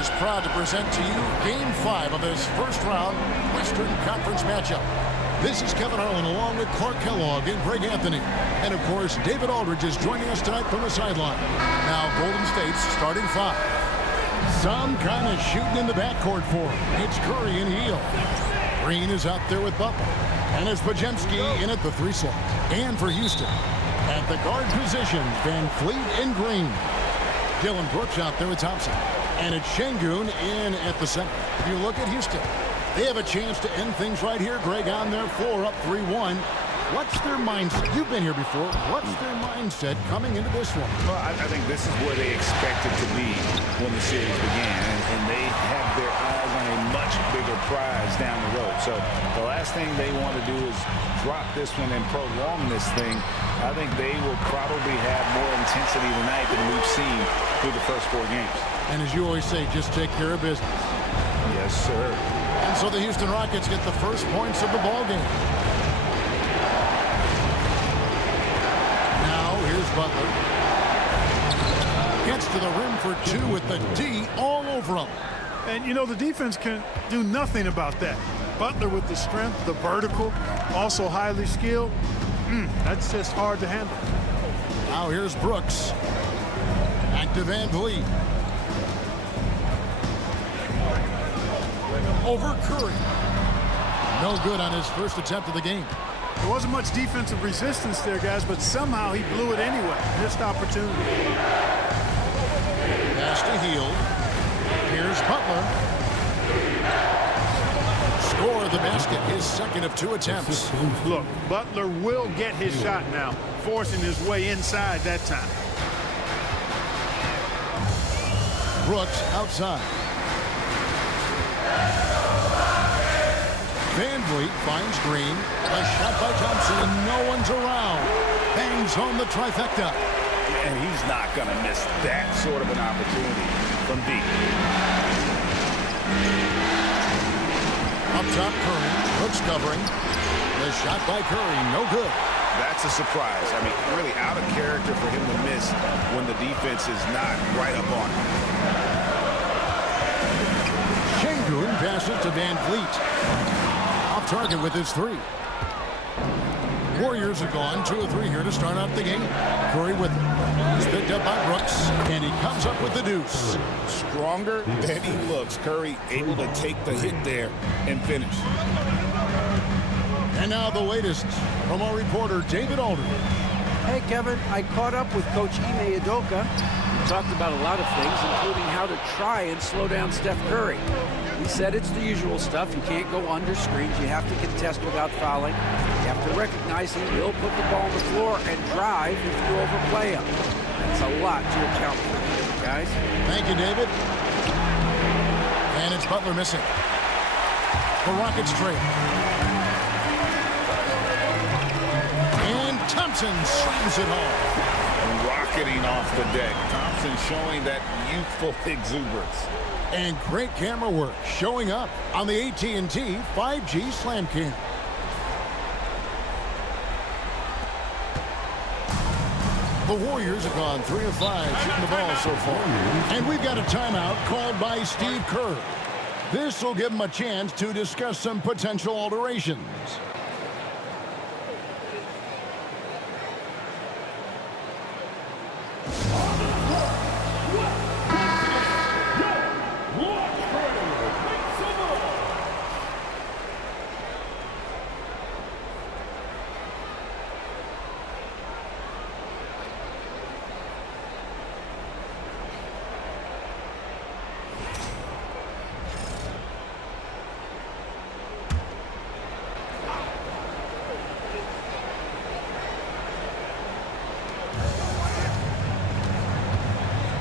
is proud to present to you Game 5 of this first-round Western Conference matchup. This is Kevin Harlan along with Clark Kellogg and Greg Anthony. And, of course, David Aldridge is joining us tonight from the sideline. Now, Golden State's starting 5. Some kind of shooting in the backcourt for him. It's Curry and Hield. Green is out there with Butler. And it's Podziemski in at the 3 slot. And for Houston, at the guard position, Van Fleet and Green. Dylan Brooks out there with Thompson. And it's Şengün in at the center. You look at Houston. They have a chance to end things right here, Greg, on their floor, up 3-1. What's their mindset? You've been here before. What's their mindset coming into this one? Well, I think this is where they expected to be when the series began, and they have their eyes on a much bigger prize down the road. So the last thing they want to do is drop this one and prolong this thing. I think they will probably have more intensity tonight than we've seen through the first 4 games. And as you always say, just take care of business. Yes, sir. And so the Houston Rockets get the first points of the ball game. Now here's Butler. Gets to the rim for 2 with the D all over him. And, you know, the defense can do nothing about that. Butler with the strength, the vertical, also highly skilled. That's just hard to handle. Now here's Brooks. Back to Van Vliet. Over Curry. No good on his first attempt of the game. There wasn't much defensive resistance there, guys, but somehow he blew it anyway. Missed opportunity. Pass to Hield. Here's Butler. Score the basket, his second of 2 attempts. Look, Butler will get his shot now, forcing his way inside that time. Brooks outside. Van Vliet finds Green. A shot by Thompson, and no one's around. Bangs home the trifecta. And he's not going to miss that sort of an opportunity from deep. Up top, Curry. Brooks covering. The shot by Curry, no good. That's a surprise. I mean, really out of character for him to miss when the defense is not right up on him. Şengün passes to Van Vliet. Off target with his 3. Warriors are gone 2 of 3 here to start out the game. Curry with it. He's picked up by Brooks, and he comes up with the deuce. Stronger than he looks. Curry able to take the hit there and finish. And now the latest from our reporter, David Aldridge. Hey, Kevin, I caught up with Coach Ime Udoka. We talked about a lot of things, including how to try and slow down Steph Curry. He said it's the usual stuff. You can't go under screens. You have to contest without fouling. You have to recognize he will put the ball on the floor and drive if you overplay him. That's a lot to account for, guys. Thank you, David. And it's Butler missing. The Rockets trail. And Thompson slams it home. Rocketing off the deck. Thompson showing that youthful exuberance. And great camera work showing up on the AT&T 5G Slam Cam. The Warriors have gone 3 of 5 shooting the ball so far. And we've got a timeout called by Steve Kerr. This will give him a chance to discuss some potential alterations.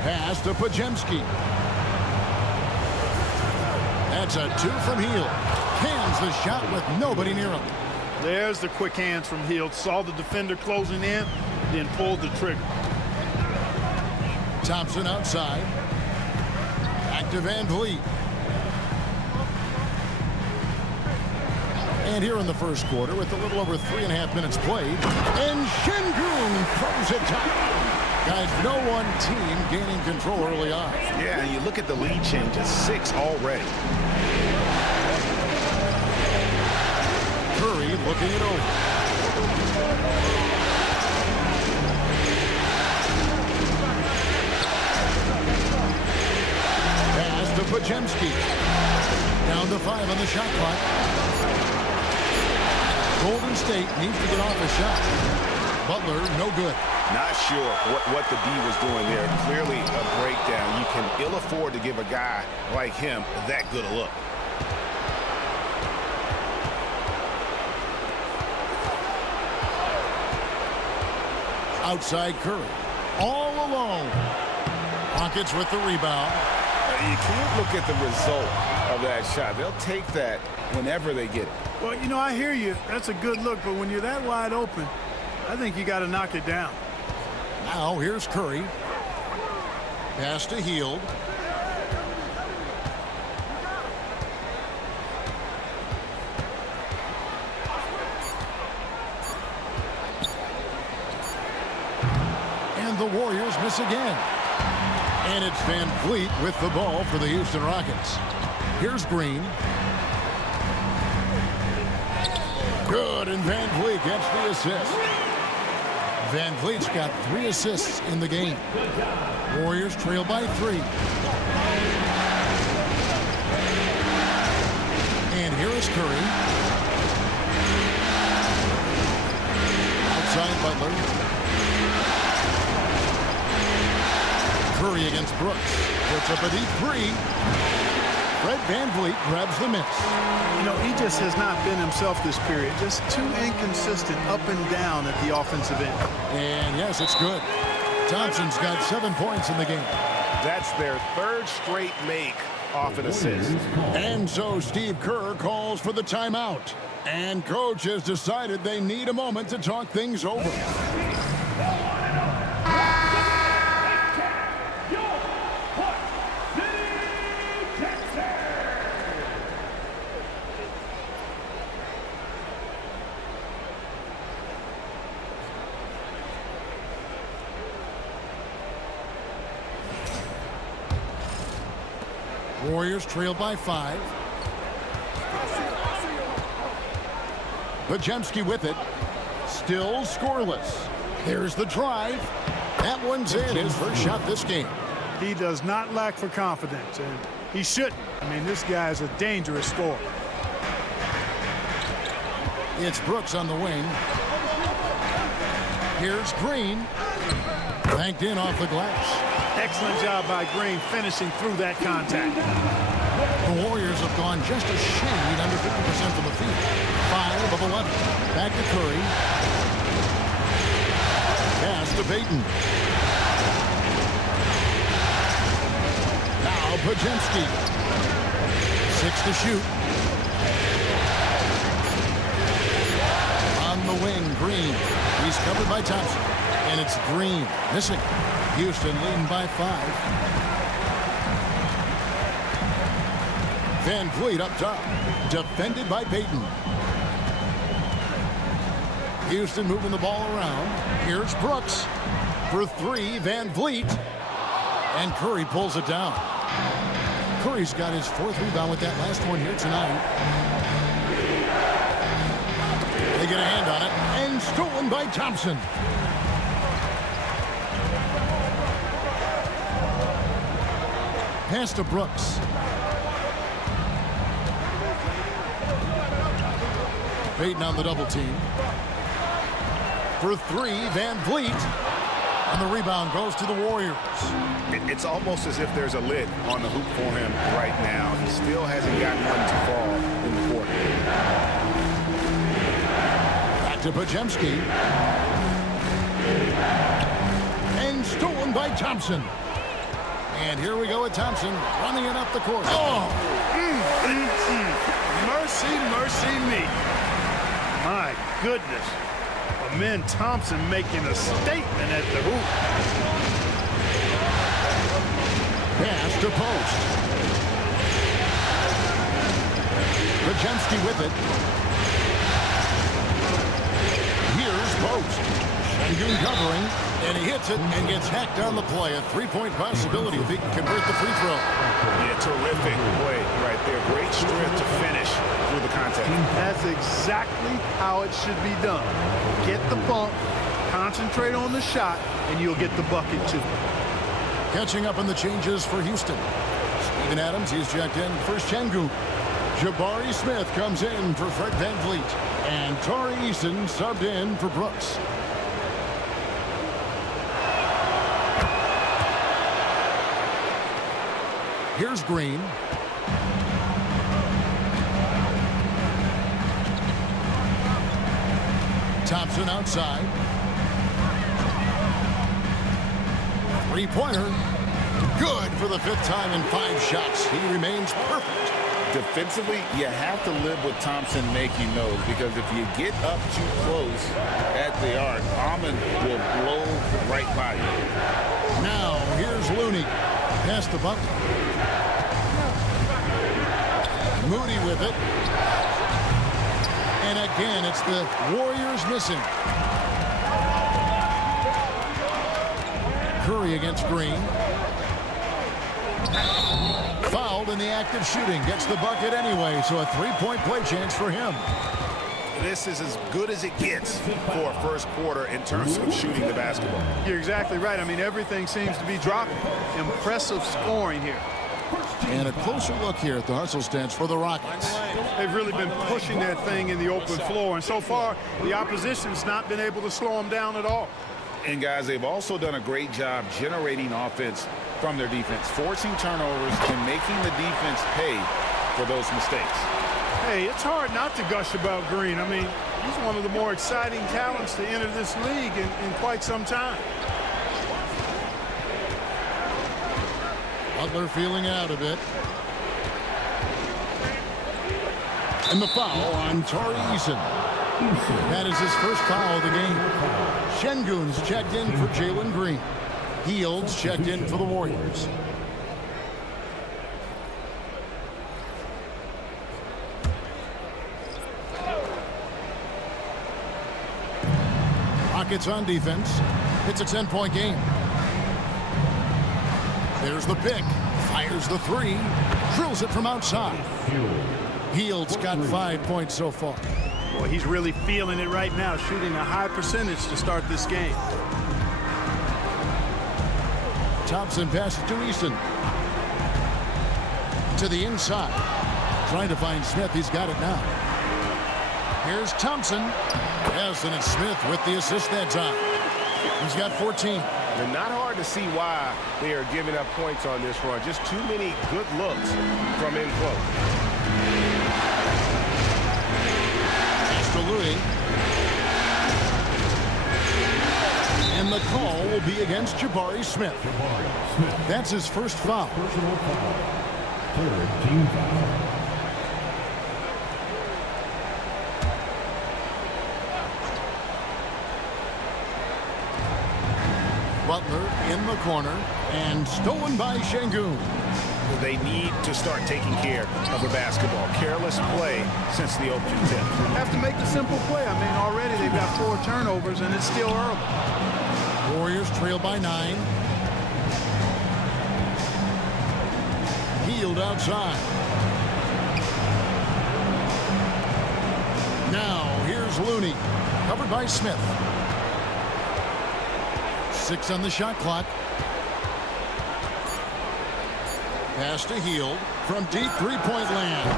Pass to Podziemski. That's a 2 from Hield. Cans the shot with nobody near him. There's the quick hands from Hield. Saw the defender closing in, then pulled the trigger. Thompson outside. Back to Van Vliet. And here in the first quarter, with a little over 3.5 minutes played, and Şengün throws it down. Guys, no one team gaining control early on. Yeah, and you look at the lead changes, 6 already. Curry looking it over. Pass to Pajemski. Down to 5 on the shot clock. Golden State needs to get off a shot. Butler, no good. Not sure what the D was doing there. Clearly a breakdown. You can ill afford to give a guy like him that good a look. Outside Curry. All alone. Rockets with the rebound. You can't look at the result of that shot. They'll take that whenever they get it. Well, you know, I hear you. That's a good look, but when you're that wide open, I think you got to knock it down. Now here's Curry. Pass to Hield. And the Warriors miss again. And it's Van Vliet with the ball for the Houston Rockets. Here's Green. Good, and Van Vliet gets the assist. Van Vliet's got 3 assists in the game. Warriors trail by 3. And here is Curry. Outside Butler. Curry against Brooks. Puts up a deep 3. Fred Van Vliet grabs the miss. You know, he just has not been himself this period. Just too inconsistent up and down at the offensive end. And yes, it's good. Thompson's got 7 points in the game. That's their 3rd straight make off an assist. And so Steve Kerr calls for the timeout. And coach has decided they need a moment to talk things over. Warriors trail by 5. Pajemski with it. Still scoreless. Here's the drive. That one's in. His first shot this game. He does not lack for confidence, and he shouldn't. I mean, this guy is a dangerous scorer. It's Brooks on the wing. Here's Green. Banked in off the glass. Excellent job by Green finishing through that contact. The Warriors have gone just a shade under 50% from the field. 5 of 11. Back to Curry. Pass to Payton. Now Pajemski. 6 to shoot. On the wing, Green. He's covered by Thompson. And it's Green missing. Houston leading by 5. Van Vliet up top. Defended by Payton. Houston moving the ball around. Here's Brooks. For 3, Van Vliet. And Curry pulls it down. Curry's got his 4th rebound with that last one here tonight. They get a hand on it. And stolen by Thompson. Pass to Brooks. Payton on the double team. For 3, Van Vliet. And the rebound goes to the Warriors. It's almost as if there's a lid on the hoop for him right now. He still hasn't gotten one to fall in the quarter. Back to Pajemski. And stolen by Thompson. And here we go with Thompson running it up the court. Oh! Mercy, mercy me. My goodness. Amen. Thompson making a statement at the hoop. Pass to post. Pajemski with it. Here's post. Sengun covering, and he hits it and gets hacked on the play. A three-point possibility if he can convert the free throw. Yeah, terrific play right there. Great strength to finish through the contact. That's exactly how it should be done. Get the bump, concentrate on the shot, and you'll get the bucket too. Catching up on the changes for Houston. Steven Adams, he's checked in for Sengun. Jabari Smith comes in for Fred VanVleet. And Tari Eason subbed in for Brooks. Here's Green. Thompson outside. Three-pointer. Good for the fifth time in 5 shots. He remains perfect. Defensively, you have to live with Thompson making those, because if you get up too close at the arc, Almond will blow right by you. Now, here's Looney. Past the bucket. Moody with it. And again, it's the Warriors missing. Curry against Green. Fouled in the act of shooting. Gets the bucket anyway, so a three-point play chance for him. This is as good as it gets for a first quarter in terms of shooting the basketball. You're exactly right. I mean, everything seems to be dropping. Impressive scoring here. And a closer look here at the hustle stats for the Rockets. They've really been pushing that thing in the open floor, and so far, the opposition's not been able to slow them down at all. And guys, they've also done a great job generating offense from their defense, forcing turnovers and making the defense pay for those mistakes. Hey, it's hard not to gush about Green. I mean, he's one of the more exciting talents to enter this league in quite some time. Butler feeling out a bit. And the foul on Tari Eason. That is his first foul of the game. Sengun's checked in for Jalen Green. Heald's checked in for the Warriors. Rockets on defense. It's a 10-point game. There's the pick. Fires the three. Drills it from outside. Heald's got 5 points so far. Boy, he's really feeling it right now, shooting a high percentage to start this game. Thompson passes to Eason. To the inside. Trying to find Smith. He's got it now. Here's Thompson. Yes, and it's Smith with the assist that time. He's got 14. And not hard to see why they are giving up points on this run. Just too many good looks from in close. Louis. And the call will be against Jabari Smith. That's his first foul. Team foul. Butler in the corner and stolen by Sengun. They need to start taking care of the basketball. Careless play since the opening tip. Have to make the simple play. I mean, already they've got 4 turnovers, and it's still early. Warriors trail by 9. Hield outside. Now, here's Looney. Covered by Smith. 6 on the shot clock. Pass to Hield from deep three-point land.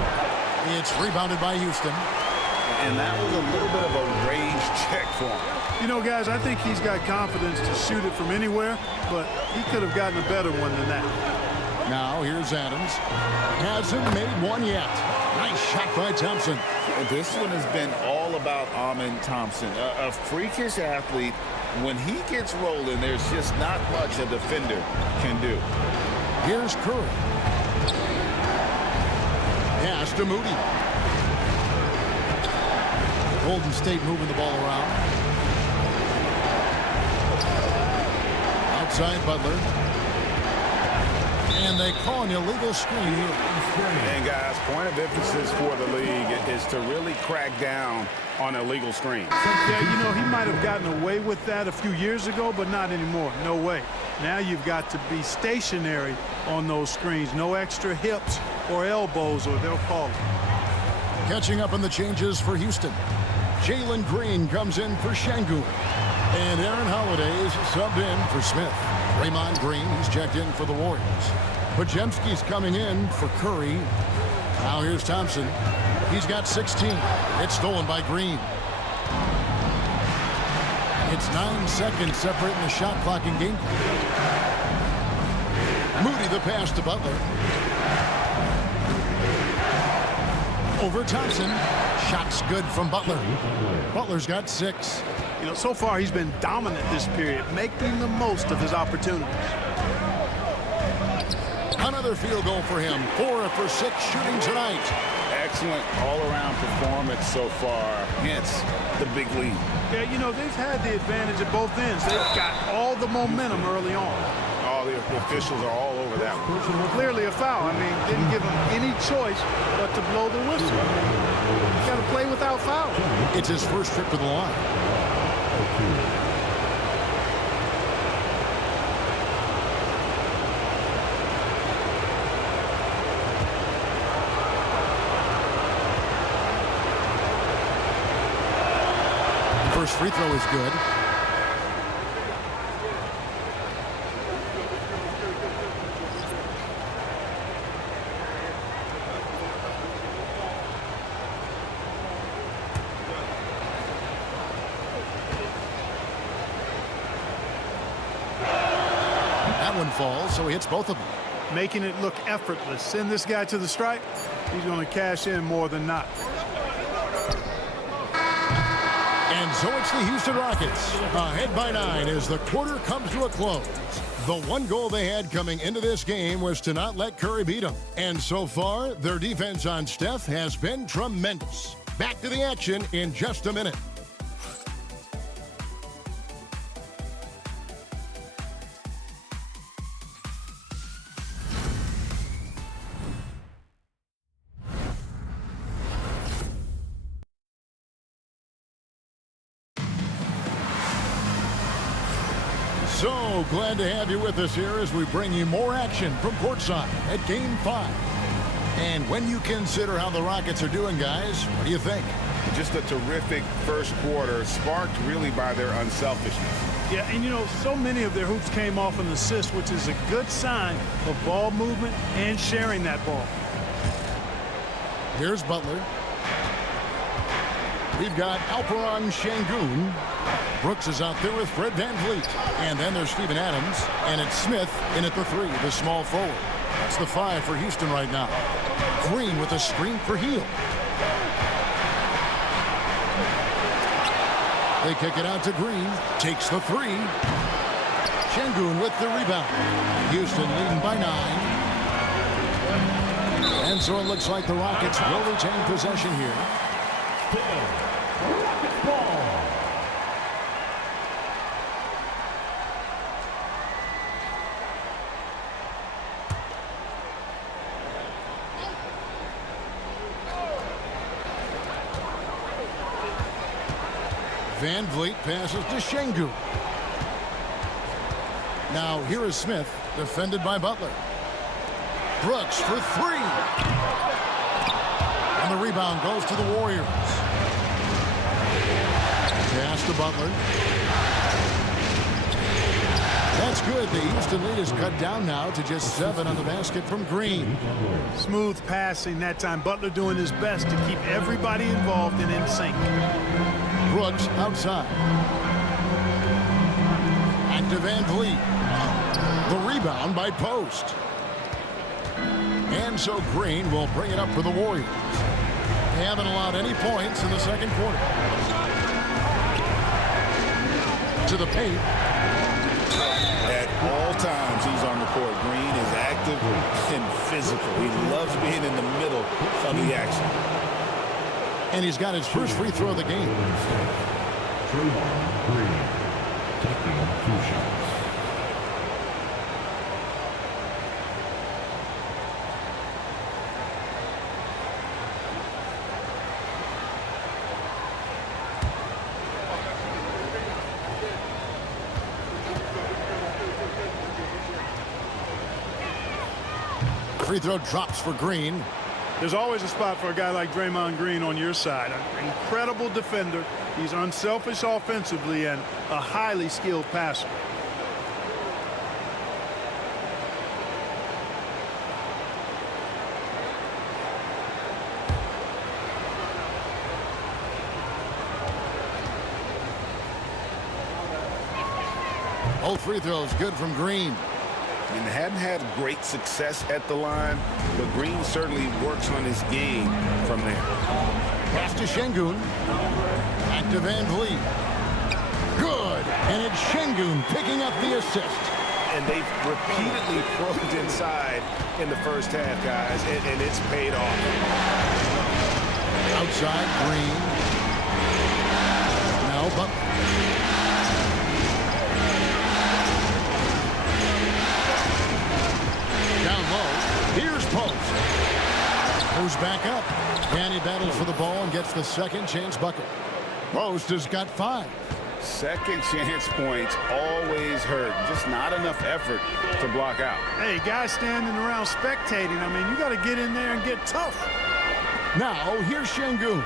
It's rebounded by Houston. And that was a little bit of a range check for him. You know, guys, I think he's got confidence to shoot it from anywhere, but he could have gotten a better one than that. Now, here's Adams. Hasn't made one yet. Nice shot by Thompson. This one has been all about Amen Thompson. A freakish athlete. When he gets rolling, there's just not much a defender can do. Here's Curry. Pass to Moody. Golden State moving the ball around. Outside Butler. And they call an illegal screen here. And guys, point of emphasis for the league is to really crack down on illegal screens. Yeah, you know, he might have gotten away with that a few years ago, but not anymore. No way. Now you've got to be stationary on those screens. No extra hips or elbows, or they'll call it. Catching up on the changes for Houston. Jalen Green comes in for Şengün. And Aaron Holiday's subbed in for Smith. Draymond Green, he's checked in for the Warriors. Podziemski's coming in for Curry. Now here's Thompson. He's got 16. It's stolen by Green. It's 9 seconds separating the shot clock and game clock. Moody the pass to Butler. Over Thompson. Shot's good from Butler. Butler's got 6. You know, so far he's been dominant this period, making the most of his opportunities. Another field goal for him. 4 for 6 shooting tonight. Excellent all-around performance so far. Hence the big lead. Yeah, you know, they've had the advantage at both ends. They've got all the momentum early on. All the officials are all over that one. Clearly a foul. I mean, didn't give him any choice but to blow the whistle. He's got to play without foul. It's his first trip to the line. First free throw is good. That one falls, so he hits both of them. Making it look effortless. Send this guy to the stripe. He's going to cash in more than not. And so it's the Houston Rockets ahead by 9 as the quarter comes to a close. The one goal they had coming into this game was to not let Curry beat them. And so far, their defense on Steph has been tremendous. Back to the action in just a minute. So glad to have you with us here as we bring you more action from courtside at Game 5. And when you consider how the Rockets are doing, guys, what do you think? Just a terrific first quarter, sparked really by their unselfishness. Yeah, and you know, so many of their hoops came off an assist, which is a good sign of ball movement and sharing that ball. Here's Butler. We've got Alperen Şengün. Brooks is out there with Fred VanVleet. And then there's Steven Adams. And it's Smith in at the 3, the small forward. That's the 5 for Houston right now. Green with a screen for Hield. They kick it out to Green. Takes the 3. Şengün with the rebound. Houston leading by 9. And so it looks like the Rockets will retain possession here. Rockets ball. VanVleet passes to Şengün. Now here is Smith, defended by Butler. Brooks for 3. And the rebound goes to the Warriors. Pass to Butler. That's good. The Houston lead is cut down now to just 7 on the basket from Green. Smooth passing that time. Butler doing his best to keep everybody involved and in sync. Brooks outside. Back to VanVleet. The rebound by Post. And so Green will bring it up for the Warriors. They haven't allowed any points in the second quarter. To the paint. At all times he's on the court. Green is active and physical. He loves being in the middle of the action. And he's got his first free throw of the game. Draymond Green taking 2 shots. free throw drops for Green. There's always a spot for a guy like Draymond Green on your side. An incredible defender. He's unselfish offensively and a highly skilled passer. Both free throws good from Green. And hadn't had great success at the line, but Green certainly works on his game from there. Pass to Şengün. Back to Van Vliet. Good. And it's Şengün picking up the assist. And they've repeatedly probed inside in the first half, guys, and it's paid off. Outside, Green. Now Butler. Down low. Here's Post. Moves back up. And he battles for the ball and gets the second chance bucket. Post has got 5. Second chance points always hurt. Just not enough effort to block out. Hey, guys standing around spectating. I mean, you got to get in there and get tough. Now, here's Şengün.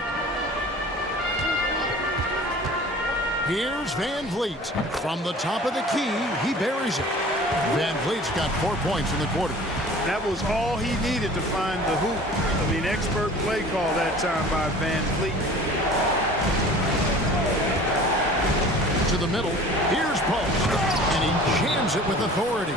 Here's Van Vliet. From the top of the key, he buries it. Van Vliet's got 4 points in the quarter. That was all he needed to find the hoop. I mean, expert play call that time by Van Vliet. To the middle. Here's Post. And he jams it with authority.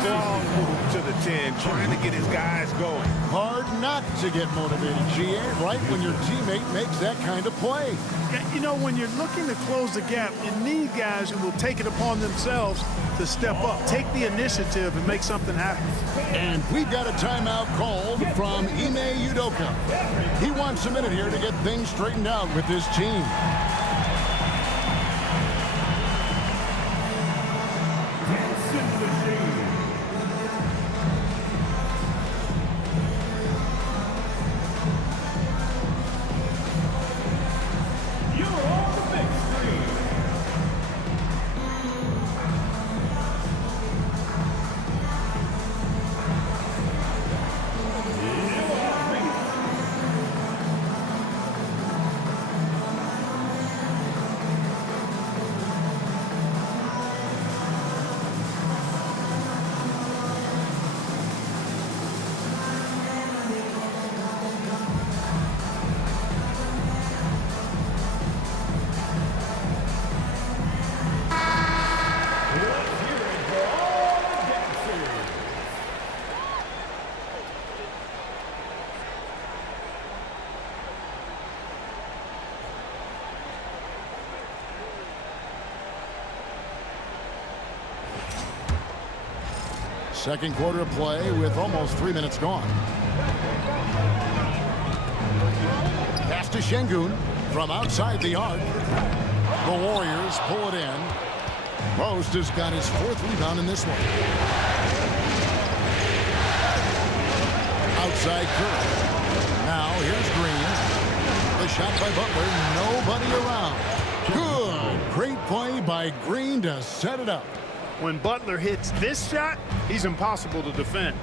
Strong move to the 10, trying to get his guys going. Hard not to get motivated, GA, right when your teammate makes that kind of play. Yeah, you know, when you're looking to close the gap, you need guys who will take it upon themselves to step up, take the initiative, and make something happen. And we've got a timeout called from Ime Udoka. He wants a minute here to get things straightened out with his team. Second quarter of play with almost 3 minutes gone. Pass to Şengün from outside the arc. The Warriors pull it in. Post has got his 4th rebound in this one. Outside Curry. Now here's Green. The shot by Butler. Nobody around. Good. Great play by Green to set it up. When Butler hits this shot, he's impossible to defend.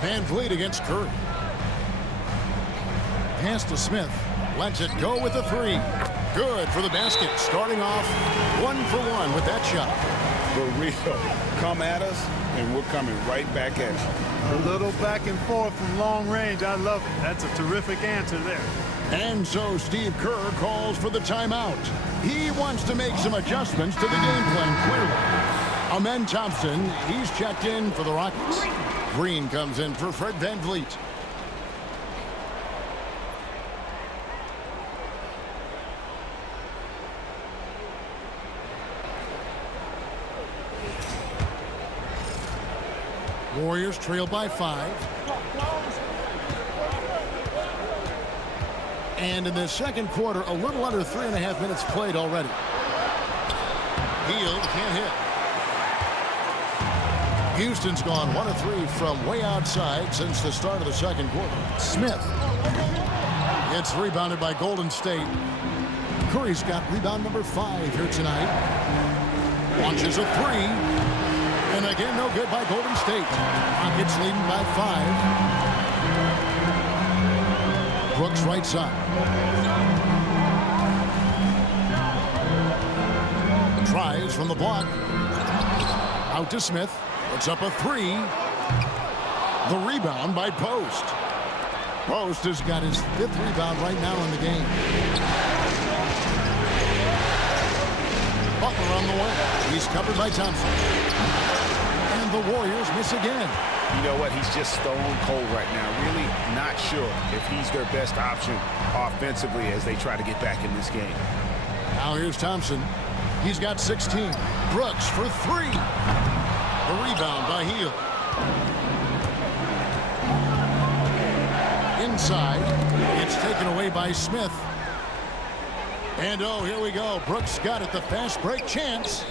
Van Vliet against Curry. Pass to Smith. Lets it go with the 3. Good for the basket. Starting off 1 for 1 with that shot. For real. Come at us, and we're coming right back at you. A little back and forth from long range. I love it. That's a terrific answer there. And so Steve Kerr calls for the timeout. He wants to make some adjustments to the game plan, clearly. Amen Thompson, he's checked in for the Rockets. Green comes in for Fred Van Vliet. Warriors trail by 5. And in the second quarter, a little under 3.5 minutes played already. Hield can't hit. Houston's gone 1 of 3 from way outside since the start of the second quarter. Smith gets rebounded by Golden State. Curry's got rebound number 5 here tonight. Launches a 3. And again, no good by Golden State. Rockets leading by 5. Brooks right side. Tries from the block. Out to Smith. Puts up a 3. The rebound by Post. Post has got his 5th rebound right now in the game. Butler on the way. He's covered by Thompson. And the Warriors miss again. You know what? He's just stone cold right now. Really not sure if he's their best option offensively as they try to get back in this game. Now here's Thompson. He's got 16. Brooks for 3. The rebound by Hield. Inside. It's taken away by Smith. And oh, here we go. Brooks got it. The fast break chance.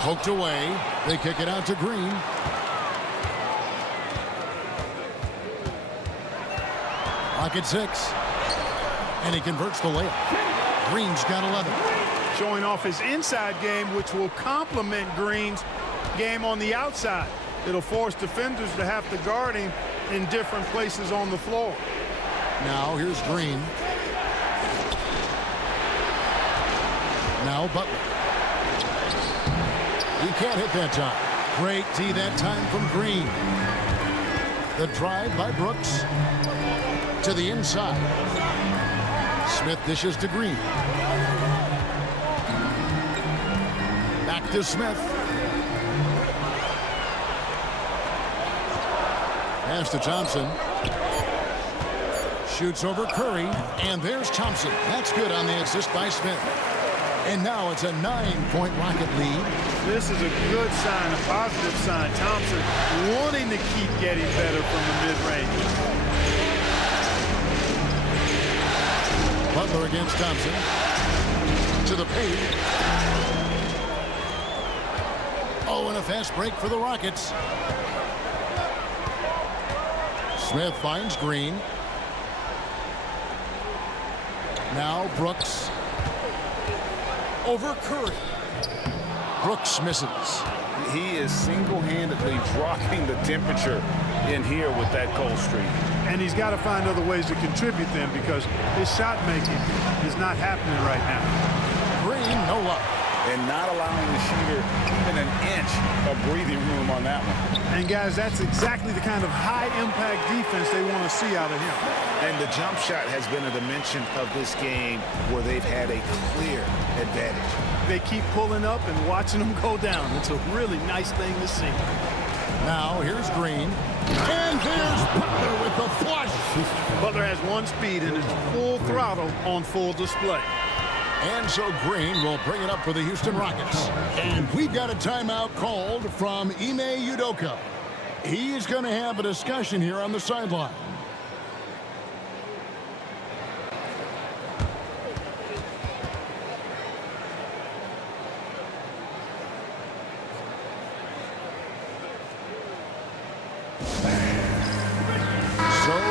Poked away. They kick it out to Green. Rocket 6. And he converts the layup. Green's got 11. Showing off his inside game, which will complement Green's game on the outside. It'll force defenders to have to guard him in different places on the floor. Now here's Green. Now Butler. He can't hit that time. Great D that time from Green. The drive by Brooks to the inside. Smith dishes to Green. Back to Smith. Pass to Thompson. Shoots over Curry. And there's Thompson. That's good on the assist by Smith. And now it's a 9-point Rocket lead. This is a good sign, a positive sign. Thompson wanting to keep getting better from the mid-range. Butler against Thompson. To the paint. Oh, and a fast break for the Rockets. Smith finds Green. Now Brooks. Over Curry. Brooks misses. He is single-handedly dropping the temperature in here with that cold streak. And he's got to find other ways to contribute then because his shot making is not happening right now. Green, no luck. And not allowing the shooter even an inch of breathing room on that one. And guys, that's exactly the kind of high-impact defense they want to see out of him. And the jump shot has been a dimension of this game where they've had a clear advantage. They keep pulling up and watching them go down. It's a really nice thing to see. Now here's Green. And there's Butler with the flush. Butler has one speed and is full throttle on full display. And so Green will bring it up for the Houston Rockets. And we've got a timeout called from Ime Udoka. He's going to have a discussion here on the sideline.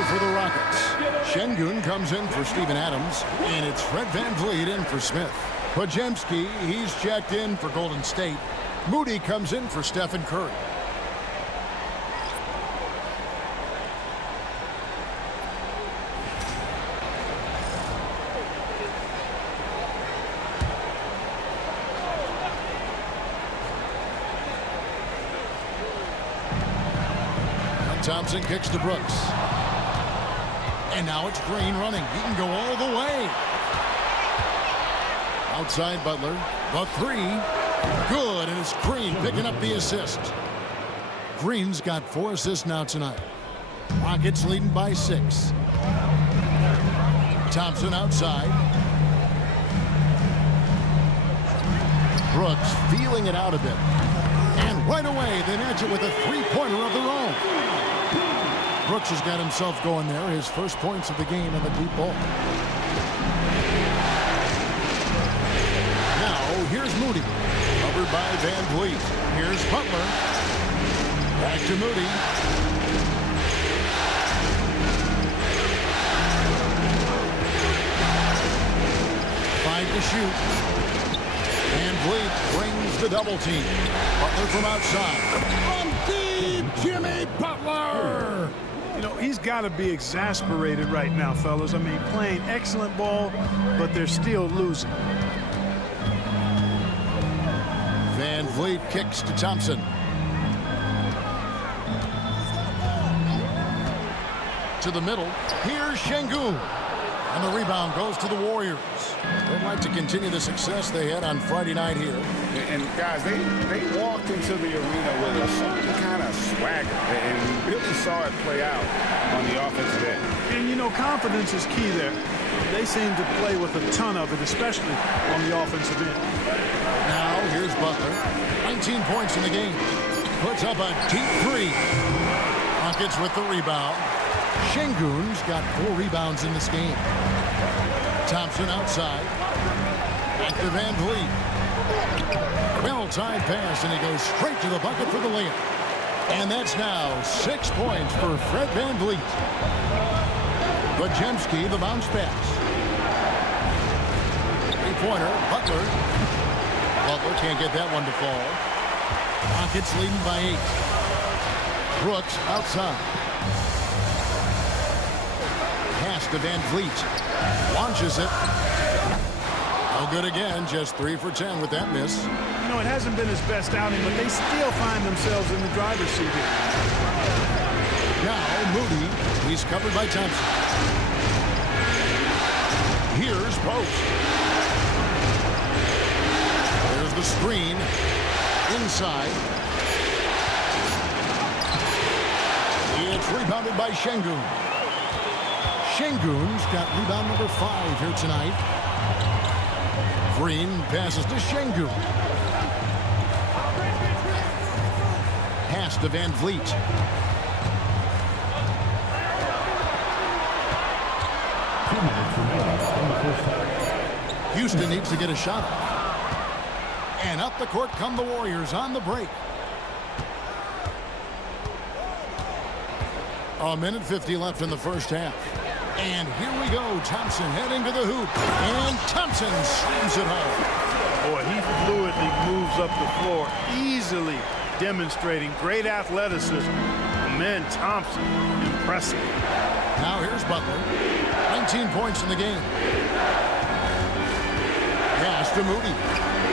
For the Rockets, Şengün comes in for Steven Adams, and it's Fred VanVleet in for Smith. Podziemski, he's checked in for Golden State. Moody comes in for Stephen Curry. And Thompson kicks to Brooks. And now it's Green running. He can go all the way. Outside Butler. The 3. Good. And it's Green picking up the assist. Green's got 4 assists now tonight. Rockets leading by 6. Thompson outside. Brooks feeling it out a bit. And right away they match it with a 3-pointer of their own. Brooks has got himself going there. His first points of the game in the deep ball. Now, here's Moody. Covered by VanVleet. Here's Butler. Back to Moody. Five to shoot. VanVleet brings the double team. Butler from outside. From deep, Jimmy Butler. You know, he's got to be exasperated right now, fellas. I mean, playing excellent ball, but they're still losing. VanVleet kicks to Thompson. To the middle. Here's Şengün. And the rebound goes to the Warriors. They'd like to continue the success they had on Friday night here. And guys, they walked into the arena with a certain kind of swagger, and we really saw it play out on the offensive end. And, you know, confidence is key there. They seem to play with a ton of it, especially on the offensive end. Now, here's Butler. 19 points in the game. Puts up a deep three. Rockets with the rebound. Şengün's got 4 rebounds in this game. Thompson outside. Back to VanVleet. Well-timed pass, and he goes straight to the bucket for the layup. And that's now 6 points for Fred VanVleet. Bajemski, the bounce pass. Three-pointer, Butler. Butler can't get that one to fall. Rockets leading by 8. Brooks outside. Pass to VanVleet. Launches it. No good again. Just 3 for 10 with that miss. You know, it hasn't been his best outing, but they still find themselves in the driver's seat here. Now Moody. He's covered by Thompson. Here's Post. There's the screen. Inside. It's rebounded by Şengün. Şengün's got rebound number 5 here tonight. Green passes to Şengün. Pass to VanVleet. Houston needs to get a shot off. And up the court come the Warriors on the break. A minute 50 left in the first half. And here we go. Thompson heading to the hoop. And Thompson slams it home. Boy, he fluidly moves up the floor, easily demonstrating great athleticism. Man, Thompson, impressive. Now here's Butler. 19 points in the game. Pass to Moody.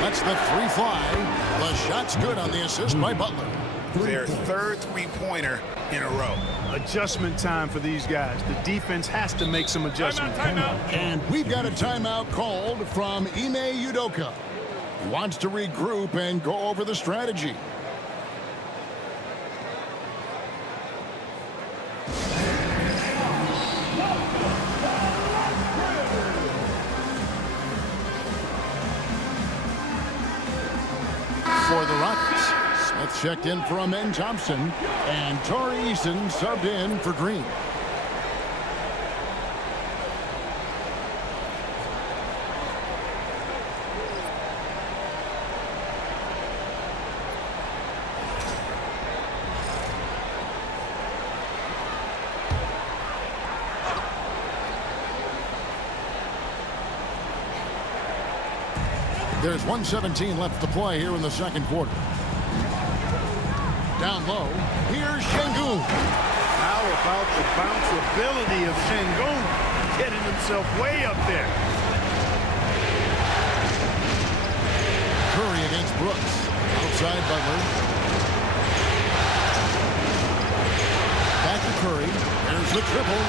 Lets the 3 fly. The shot's good on the assist by Butler. Their third three-pointer in a row. Adjustment time for these guys. The defense has to make some adjustments. And we've got a timeout called from Ime Udoka. He wants to regroup and go over the strategy. For the Rockets, Smith checked in for Amen Thompson, and Torrey Eason subbed in for Green. There's 1:17 left to play here in the second quarter. Down low, here's Şengün. How about the bounceability of Şengün, getting himself way up there. Curry against Brooks. Outside Butler. Back to Curry. Here's the triple.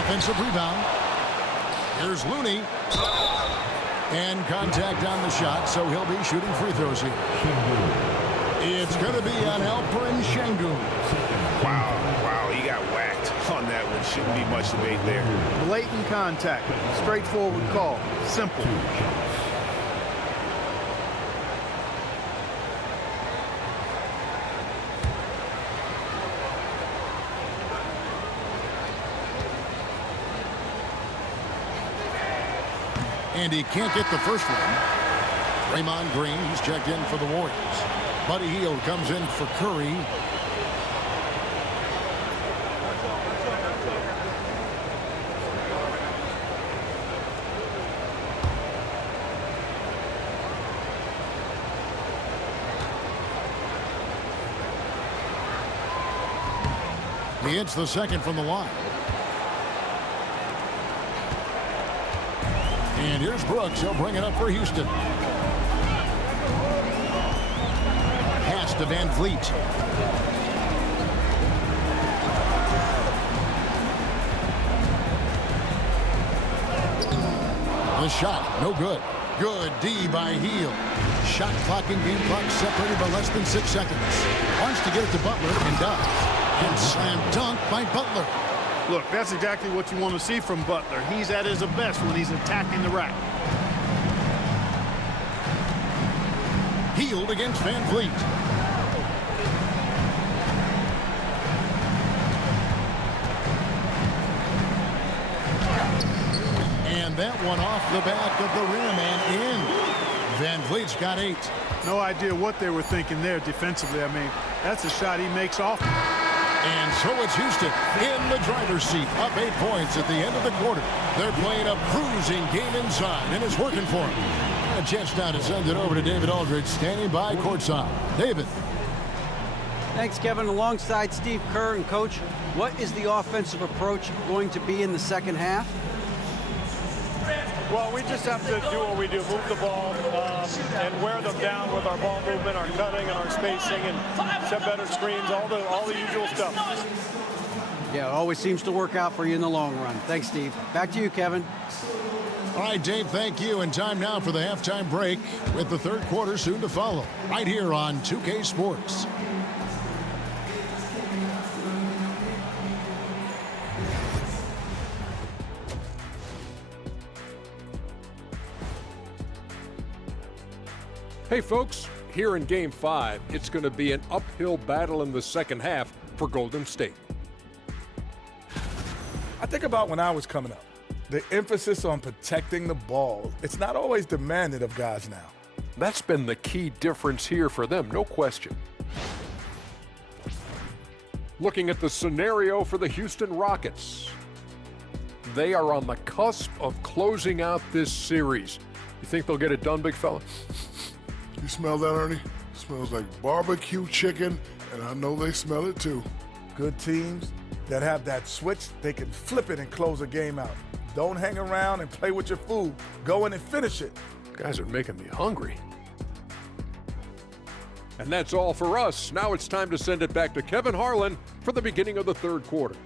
Offensive rebound. Here's Looney. And contact on the shot, so he'll be shooting free throws here. It's going to be on Alperen Şengün. Wow, he got whacked on that one. Shouldn't be much debate there. Blatant contact. Straightforward call. Simple. And he can't get the first one. Draymond Green, he's checked in for the Warriors. Buddy Hield comes in for Curry. He hits the second from the line. And here's Brooks. He'll bring it up for Houston. Pass to Van Vliet. The shot, no good. Good D by Heel. Shot clock and game clock separated by less than 6 seconds. Wants to get it to Butler and does. And slam dunk by Butler. Look, that's exactly what you want to see from Butler. He's at his best when he's attacking the rack. Healed against Van Vliet. And that one off the back of the rim and in. Van Vliet's got 8. No idea what they were thinking there defensively. I mean, that's a shot he makes off. And so it's Houston in the driver's seat, up 8 points at the end of the quarter. They're playing a cruising game inside, and it's working for them. A chance now to send it over to David Aldridge, standing by courtside. David. Thanks, Kevin. Alongside Steve Kerr and Coach, what is the offensive approach going to be in the second half? Well, we just have to do what we do, move the ball and wear them down with our ball movement, our cutting, and our spacing, and set better screens, all the usual stuff. Yeah, it always seems to work out for you in the long run. Thanks, Steve. Back to you, Kevin. All right, Dave, thank you. And time now for the halftime break with the third quarter soon to follow, right here on 2K Sports. Hey folks, here in Game 5, it's going to be an uphill battle in the second half for Golden State. I think about when I was coming up, the emphasis on protecting the ball. It's not always demanded of guys now. That's been the key difference here for them, no question. Looking at the scenario for the Houston Rockets. They are on the cusp of closing out this series. You think they'll get it done, big fella? You smell that, Ernie? It smells like barbecue chicken, and I know they smell it too. Good teams that have that switch, they can flip it and close a game out. Don't hang around and play with your food. Go in and finish it. Guys are making me hungry. And that's all for us. Now it's time to send it back to Kevin Harlan for the beginning of the third quarter.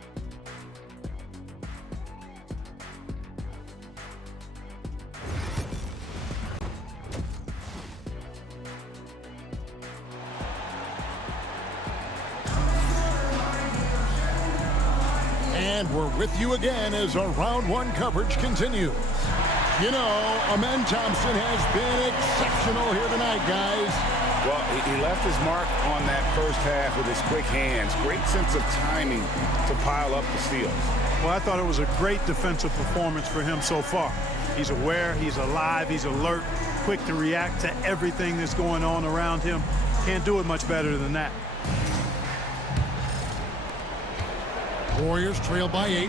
And we're with you again as our round one coverage continues. You know, Amen Thompson has been exceptional here tonight, guys. Well, he left his mark on that first half with his quick hands. Great sense of timing to pile up the steals. Well, I thought it was a great defensive performance for him so far. He's aware, he's alive, he's alert, quick to react to everything that's going on around him. Can't do it much better than that. Warriors trail by 8.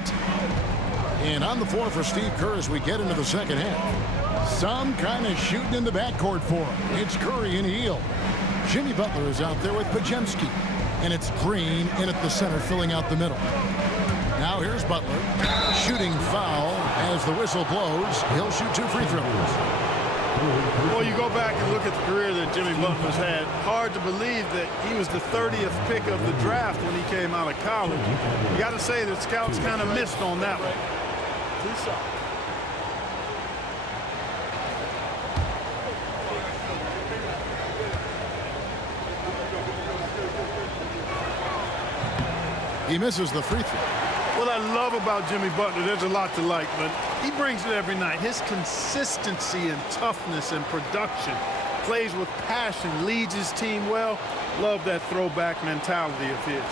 And on the floor for Steve Kerr as we get into the second half. Some kind of shooting in the backcourt for him. It's Curry and Heel. Jimmy Butler is out there with Pajemski. And it's Green in at the center, filling out the middle. Now here's Butler. Shooting foul as the whistle blows. He'll shoot 2 free throws. Well, you go back and look at the career that Jimmy Butler's had. Hard to believe that he was the 30th pick of the draft when he came out of college. You got to say that scouts kind of missed on that one. He misses the free throw. What I love about Jimmy Butler, there's a lot to like, but he brings it every night. His consistency and toughness and production, plays with passion, leads his team well. Love that throwback mentality of his.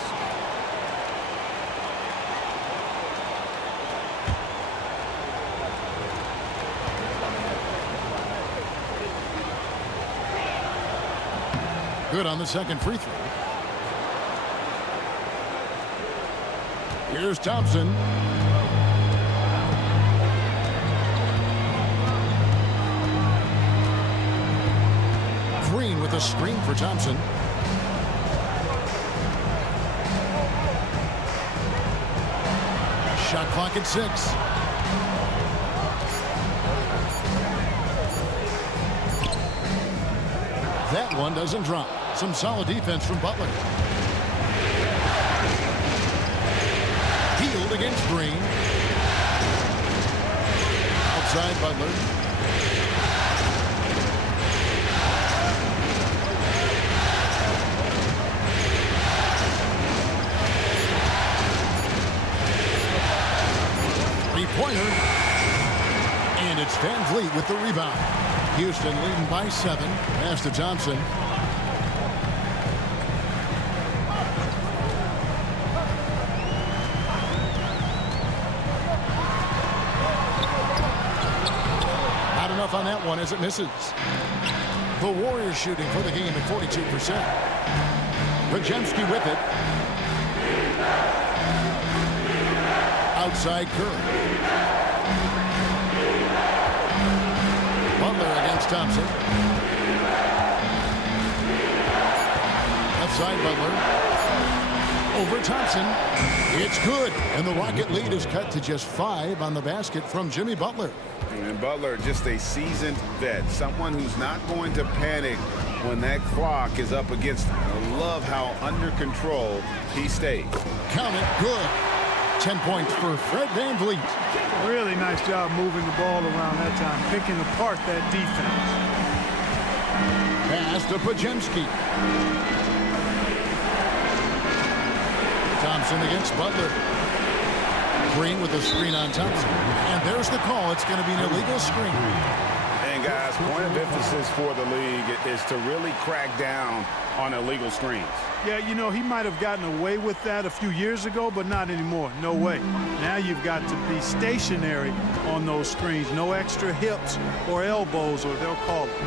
Good on the second free throw. Here's Thompson. Green with a screen for Thompson. Shot clock at 6. That one doesn't drop. Some solid defense from Butler. Healed against Green. Outside Butler. Three-pointer. And it's Van Vliet with the rebound. Houston leading by 7. Pass to Thompson. Not enough on that one as it misses. The Warriors shooting for the game at 42%. Pajemski with it. Outside Curry. Butler against Thompson. Left side Butler. Over Thompson. It's good. And the Rocket lead is cut to just 5 on the basket from Jimmy Butler. And Butler, just a seasoned vet. Someone who's not going to panic when that clock is up against him. I love how under control he stays. Count it. Good. 10 points for Fred Van Vliet. Really nice job moving the ball around that time, picking apart that defense. Pass to Pajemski. Thompson against Butler. Green with a screen on Thompson. And there's the call. It's going to be an illegal screen. And guys, point of emphasis for the league is to really crack down on illegal screens. Yeah, you know, he might have gotten away with that a few years ago, but not anymore. No way. Now you've got to be stationary on those screens. No extra hips or elbows, or they'll call it.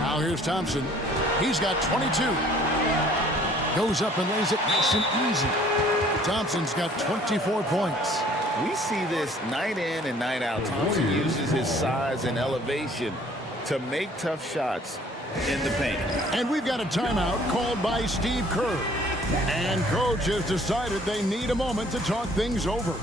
Now here's Thompson. He's got 22. Goes up and lays it nice and easy. Thompson's got 24 points. We see this night in and night out. Thompson uses his size and elevation to make tough shots in the paint. And we've got a timeout called by Steve Kerr. And coach has decided they need a moment to talk things over.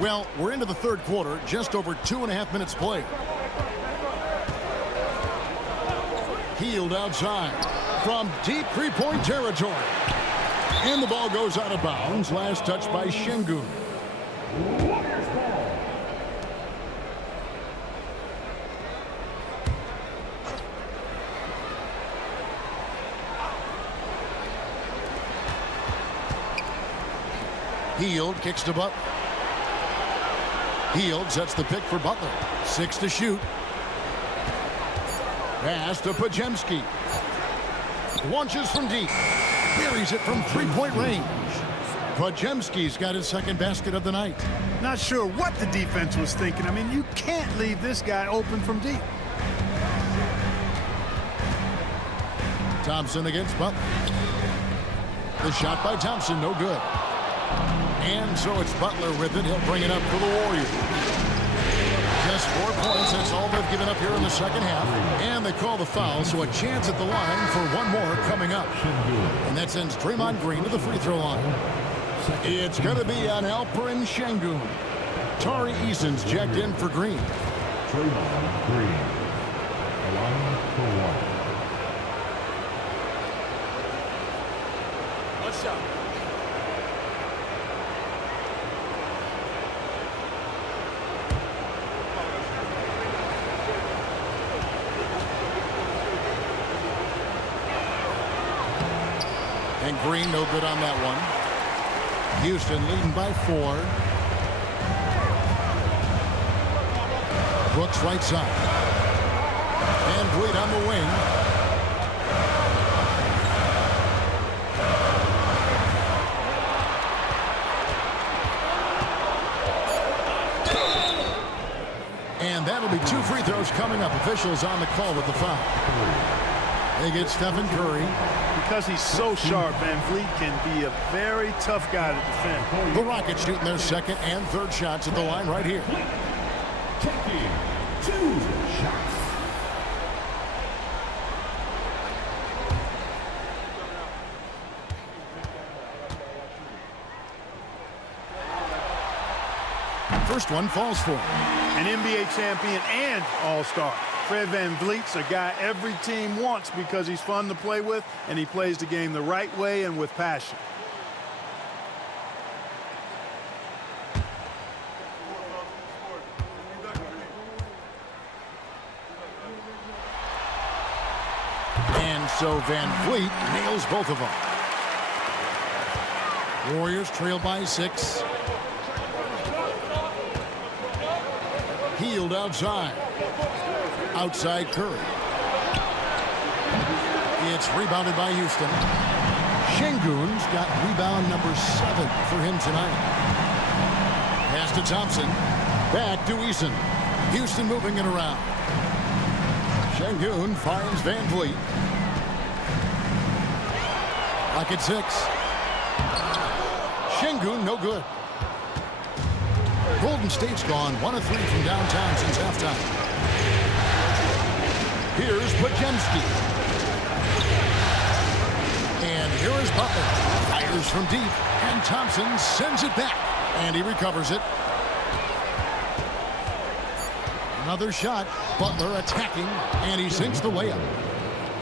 Well, we're into the third quarter, just over 2.5 minutes played. Hield outside from deep three-point territory. And the ball goes out of bounds. Last touch by Şengün. Hield kicks to Butler. Hield sets the pick for Butler. 6 to shoot. Pass to Pajemski. Launches from deep. Buries it from three-point range. Pajemski's got his second basket of the night. Not sure what the defense was thinking. I mean, you can't leave this guy open from deep. Thompson against Butler. The shot by Thompson, no good. And so it's Butler with it. He'll bring it up for the Warriors. Just 4 points. That's all they've given up here in the second half. And they call the foul, so a chance at the line for one more coming up. And that sends Draymond Green to the free throw line. It's going to be on Alperen Şengün. Tari Eason's checked in for Green. Draymond Green. Line for one. What's up? And Green no good on that one. Houston leading by 4. Brooks right side. Van Vliet on the wing. And that'll be 2 free throws coming up. Officials on the call with the foul. They get Stephen Curry. Because he's so sharp, Van Vliet can be a very tough guy to defend. The Rockets shooting their second and third shots at the line right here. Taking 2 shots. First one falls for him. An NBA champion and all-star. Fred Van Vliet's a guy every team wants because he's fun to play with and he plays the game the right way and with passion. And so Van Vliet nails both of them. Warriors trail by 6. Healed outside. Outside Curry. It's rebounded by Houston. Şengün's got rebound number 7 for him tonight. Pass to Thompson. Back to Eason. Houston moving it around. Şengün finds Van Vliet. Lock at 6. Şengün no good. Golden State's gone 1 of 3 from downtown since halftime. Here's Podziemski. And here is Butler. Fires from deep. And Thompson sends it back. And he recovers it. Another shot. Butler attacking. And he sinks the layup.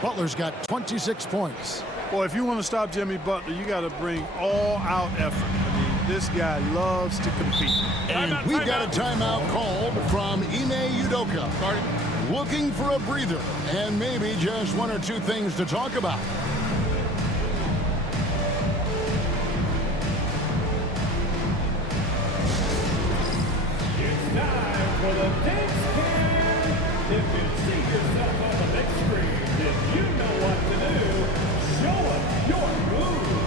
Butler's got 26 points. Boy, if you want to stop Jimmy Butler, you got to bring all-out effort. I mean, this guy loves to compete. And we've got a timeout called from Ime Udoka. Looking for a breather and maybe just 1 or 2 things to talk about. It's time for the Next Gen. If you see yourself on the big screen, then you know what to do. Show us your moves.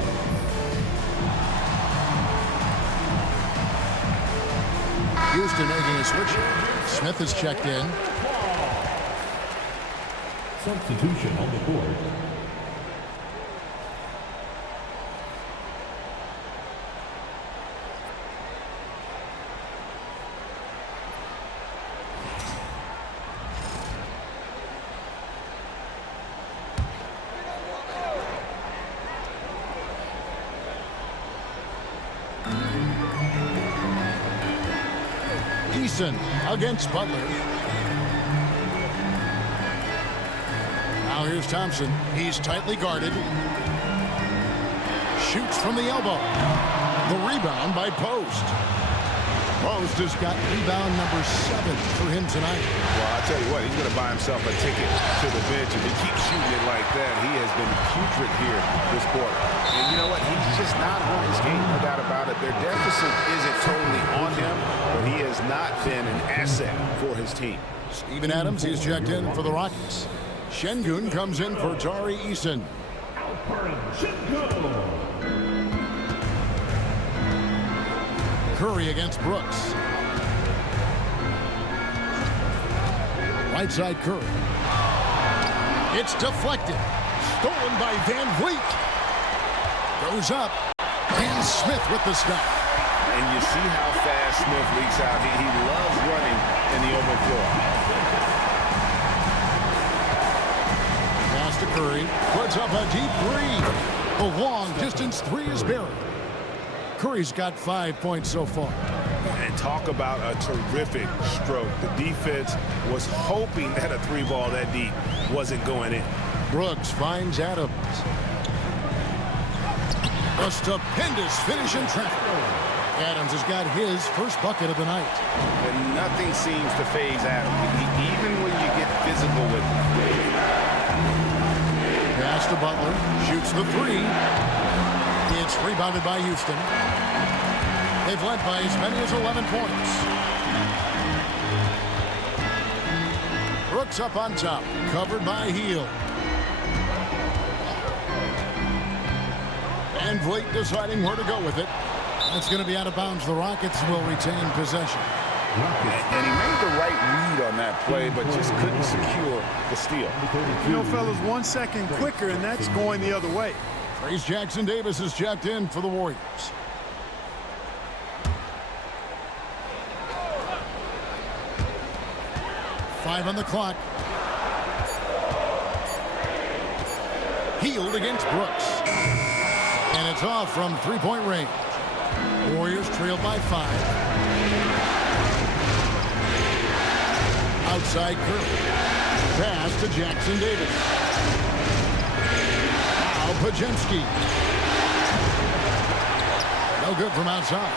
Houston making a switch. Smith is checked in. Substitution on the board. Eason against Butler. Now here's Thompson. He's tightly guarded. Shoots from the elbow. The rebound by Post. Post has got rebound number 7 for him tonight. Well, I'll tell you what, he's going to buy himself a ticket to the bench. If he keeps shooting it like that, he has been putrid here this quarter. And you know what? He's just not on his game, no doubt about it. Their deficit isn't totally on him, but he has not been an asset for his team. Steven Adams, he's checked in for the Rockets. Şengün comes in for Tari Eason. Curry against Brooks. Right side Curry. It's deflected. Stolen by Van Vliet. Goes up. And Smith with the stop. And you see how fast Smith leaks out. He loves running in the open floor. Pass to Curry. Puts up a deep 3. The long distance 3 is buried. Curry's got 5 points so far. And talk about a terrific stroke. The defense was hoping that a 3-ball that deep wasn't going in. Brooks finds Adams. A stupendous finish in traffic. Adams has got his first bucket of the night. And nothing seems to faze Adams, even when you get physical with him. Pass to Butler. Shoots the 3. It's rebounded by Houston. They've led by as many as 11 points. Brooks up on top. Covered by Hield. Van Vliet deciding where to go with it. It's going to be out of bounds. The Rockets will retain possession. And he made the right read play, but just couldn't secure the steal. You know, fellas, 1 second quicker, and that's going the other way. Trace Jackson Davis is checked in for the Warriors. Five on the clock. Healed against Brooks. And it's off from three-point range. Warriors trailed by 5. Outside Curry. Pass to Jackson Davis. Now Pajemski. No good from outside.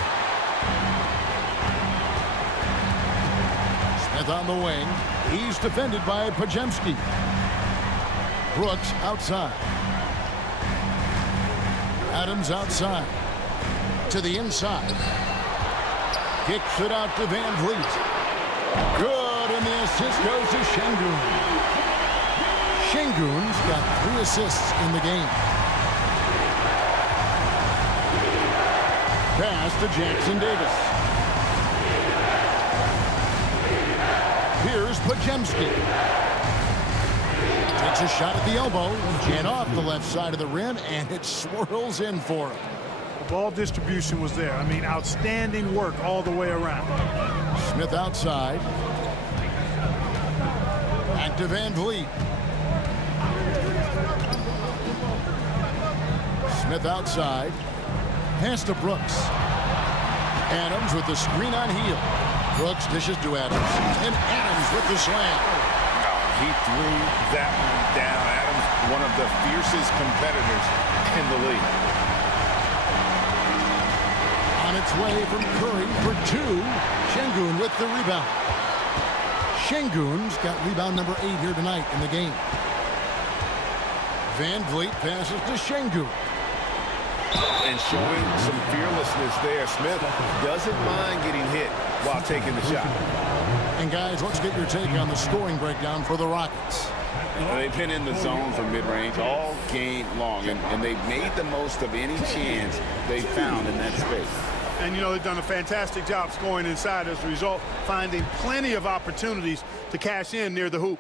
Smith on the wing. He's defended by Pajemski. Brooks outside. Adams outside. To the inside. Kicks it out to Van Vliet. Good, and the assist goes to Şengün. Şengün's got 3 assists in the game. Pass to Jackson Davis. Here's Pajemski. Takes a shot at the elbow and off the left side of the rim, and it swirls in for him. The ball distribution was there. I mean, outstanding work all the way around. Smith outside. Back to Van Vliet. Smith outside. Pass to Brooks. Adams with the screen on heel. Brooks dishes to Adams. And Adams with the slam. He threw that one down. Adams, one of the fiercest competitors in the league. On its way from Curry for 2. Şengün with the rebound. Şengün's got rebound number 8 here tonight in the game. Van Vliet passes to Şengün. And showing some fearlessness there. Smith doesn't mind getting hit while taking the shot. And guys, let's get your take on the scoring breakdown for the Rockets. They've been in the zone from mid-range all game long, and they've made the most of any chance they found in that space. And, you know, they've done a fantastic job scoring inside as a result, finding plenty of opportunities to cash in near the hoop.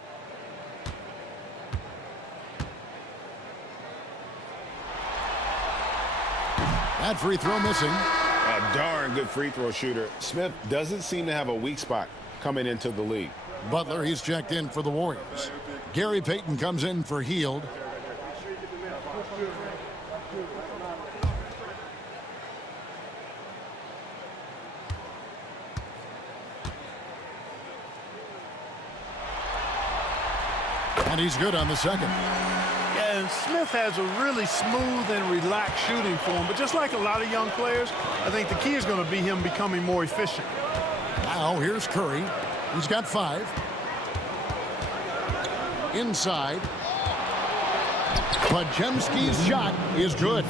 That free throw missing. A darn good free throw shooter. Smith doesn't seem to have a weak spot coming into the league. Butler, he's checked in for the Warriors. Gary Payton comes in for Hield. And he's good on the second. And Smith has a really smooth and relaxed shooting form, but just like a lot of young players, I think the key is going to be him becoming more efficient. Now here's Curry. He's got 5. Inside. Pajemski's shot is good.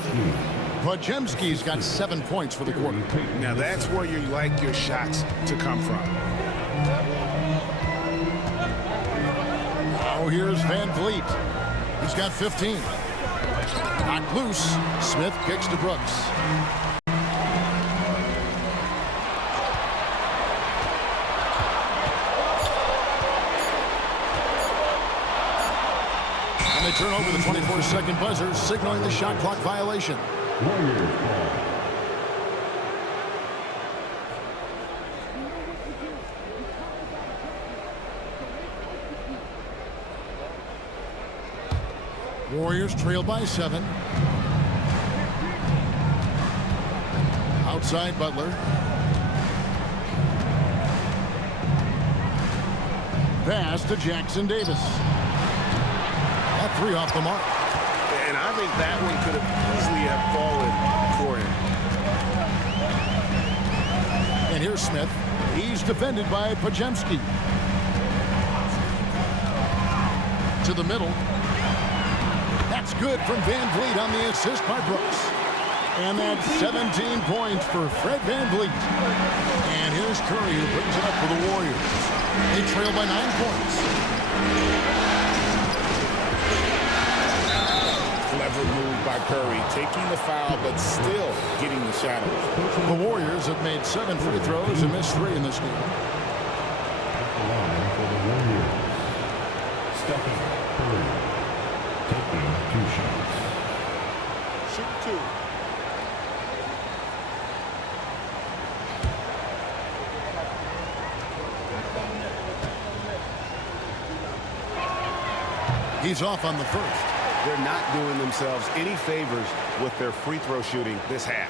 Pajemski's got 7 points for the quarter. Now that's where you like your shots to come from. Now here's Van Vliet. He's got 15. Knocked loose. Smith kicks to Brooks. And they turn over the 24-second buzzer, signaling the shot clock violation. Warriors trail by 7. Outside Butler. Pass to Jackson Davis. That 3 off the mark. And I think that one could have easily have fallen for him. And here's Smith. He's defended by Pajemski. To the middle. That's good from Van Vliet on the assist by Brooks. And that's 17 points for Fred Van Vliet. And here's Curry who brings it up for the Warriors. They trail by 9 points. Clever move by Curry, taking the foul but still getting the shadows. The Warriors have made 7 free throws and missed 3 in this game. 2. He's off on the first. They're not doing themselves any favors with their free throw shooting this half.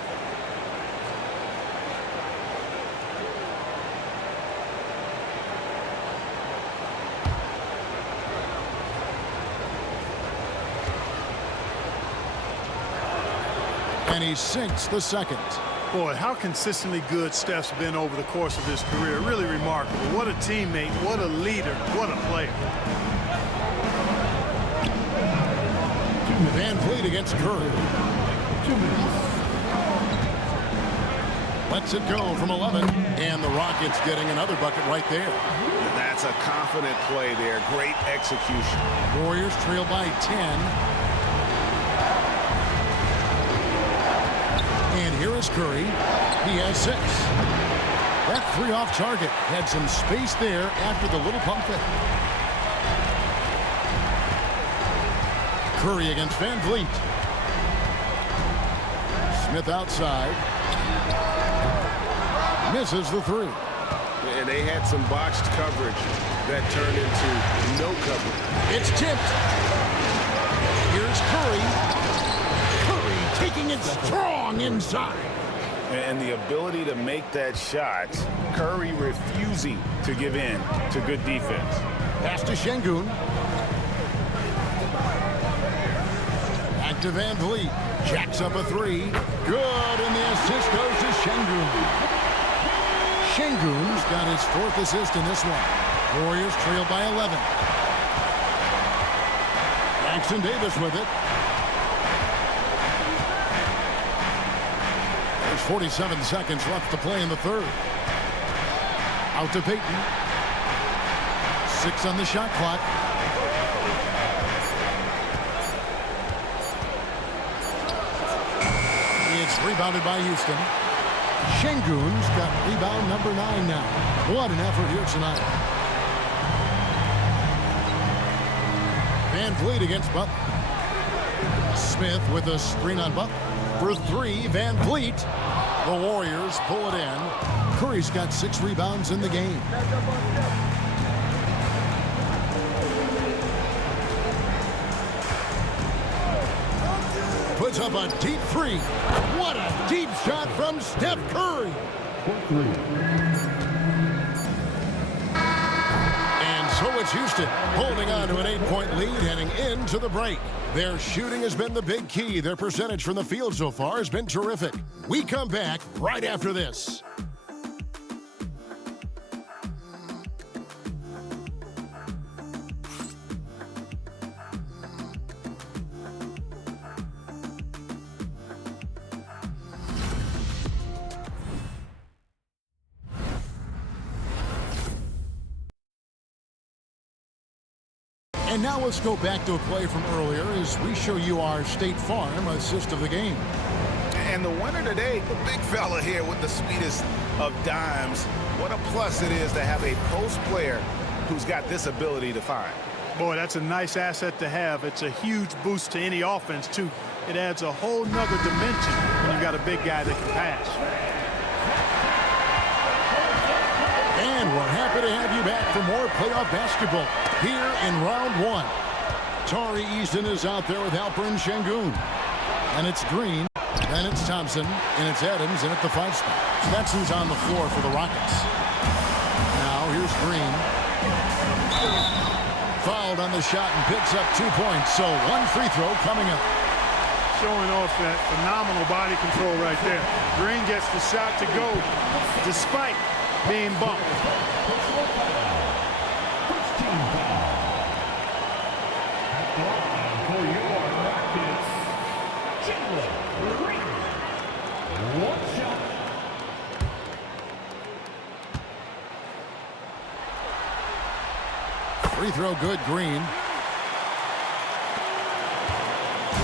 And he sinks the second. Boy, how consistently good Steph's been over the course of his career. Really remarkable. What a teammate, what a leader, what a player. Van Vliet against Curry. Lets it go from 11. And the Rockets getting another bucket right there. That's a confident play there. Great execution. Warriors trail by 10. And here is Curry. He has 6. That 3 off target had some space there after the little pump fake. Curry against Van Vliet. Smith outside. Misses the 3. And they had some botched coverage that turned into no coverage. It's tipped. Here's Curry. Taking it strong inside. And the ability to make that shot, Curry refusing to give in to good defense. Pass to Şengün. Back to Van Vliet. Jacks up a 3. Good, and the assist goes to Şengün. Şengün's got his 4th assist in this one. Warriors trail by 11. Jackson Davis with it. 47 seconds left to play in the third. Out to Payton. 6 on the shot clock. It's rebounded by Houston. Şengün's got rebound number 9 now. What an effort here tonight. Van Vliet against Butler. Smith with a screen on Butler. For 3, Van Vliet. The Warriors pull it in. Curry's got 6 rebounds in the game. Puts up a deep 3. What a deep shot from Steph Curry. And so it's Houston holding on to an 8-point lead heading into the break. Their shooting has been the big key. Their percentage from the field so far has been terrific. We come back right after this. And now let's go back to a play from earlier as we show you our State Farm assist of the game. And the winner today, the big fella here with the sweetest of dimes. What a plus it is to have a post player who's got this ability to find. Boy, that's a nice asset to have. It's a huge boost to any offense, too. It adds a whole nother dimension when you've got a big guy that can pass. And we're happy to have you back for more playoff basketball here in round 1. Tari Easton is out there with Alperen Şengün. And it's Green, and it's Thompson, and it's Adams, and at the 5 spot. So that's who's on the floor for the Rockets. Now here's Green. Fouled on the shot and picks up 2 points. So 1 free throw coming up. Showing off that phenomenal body control right there. Green gets the shot to go despite being bumped. For your Rockets, Green. 1 shot. Free throw good, Green.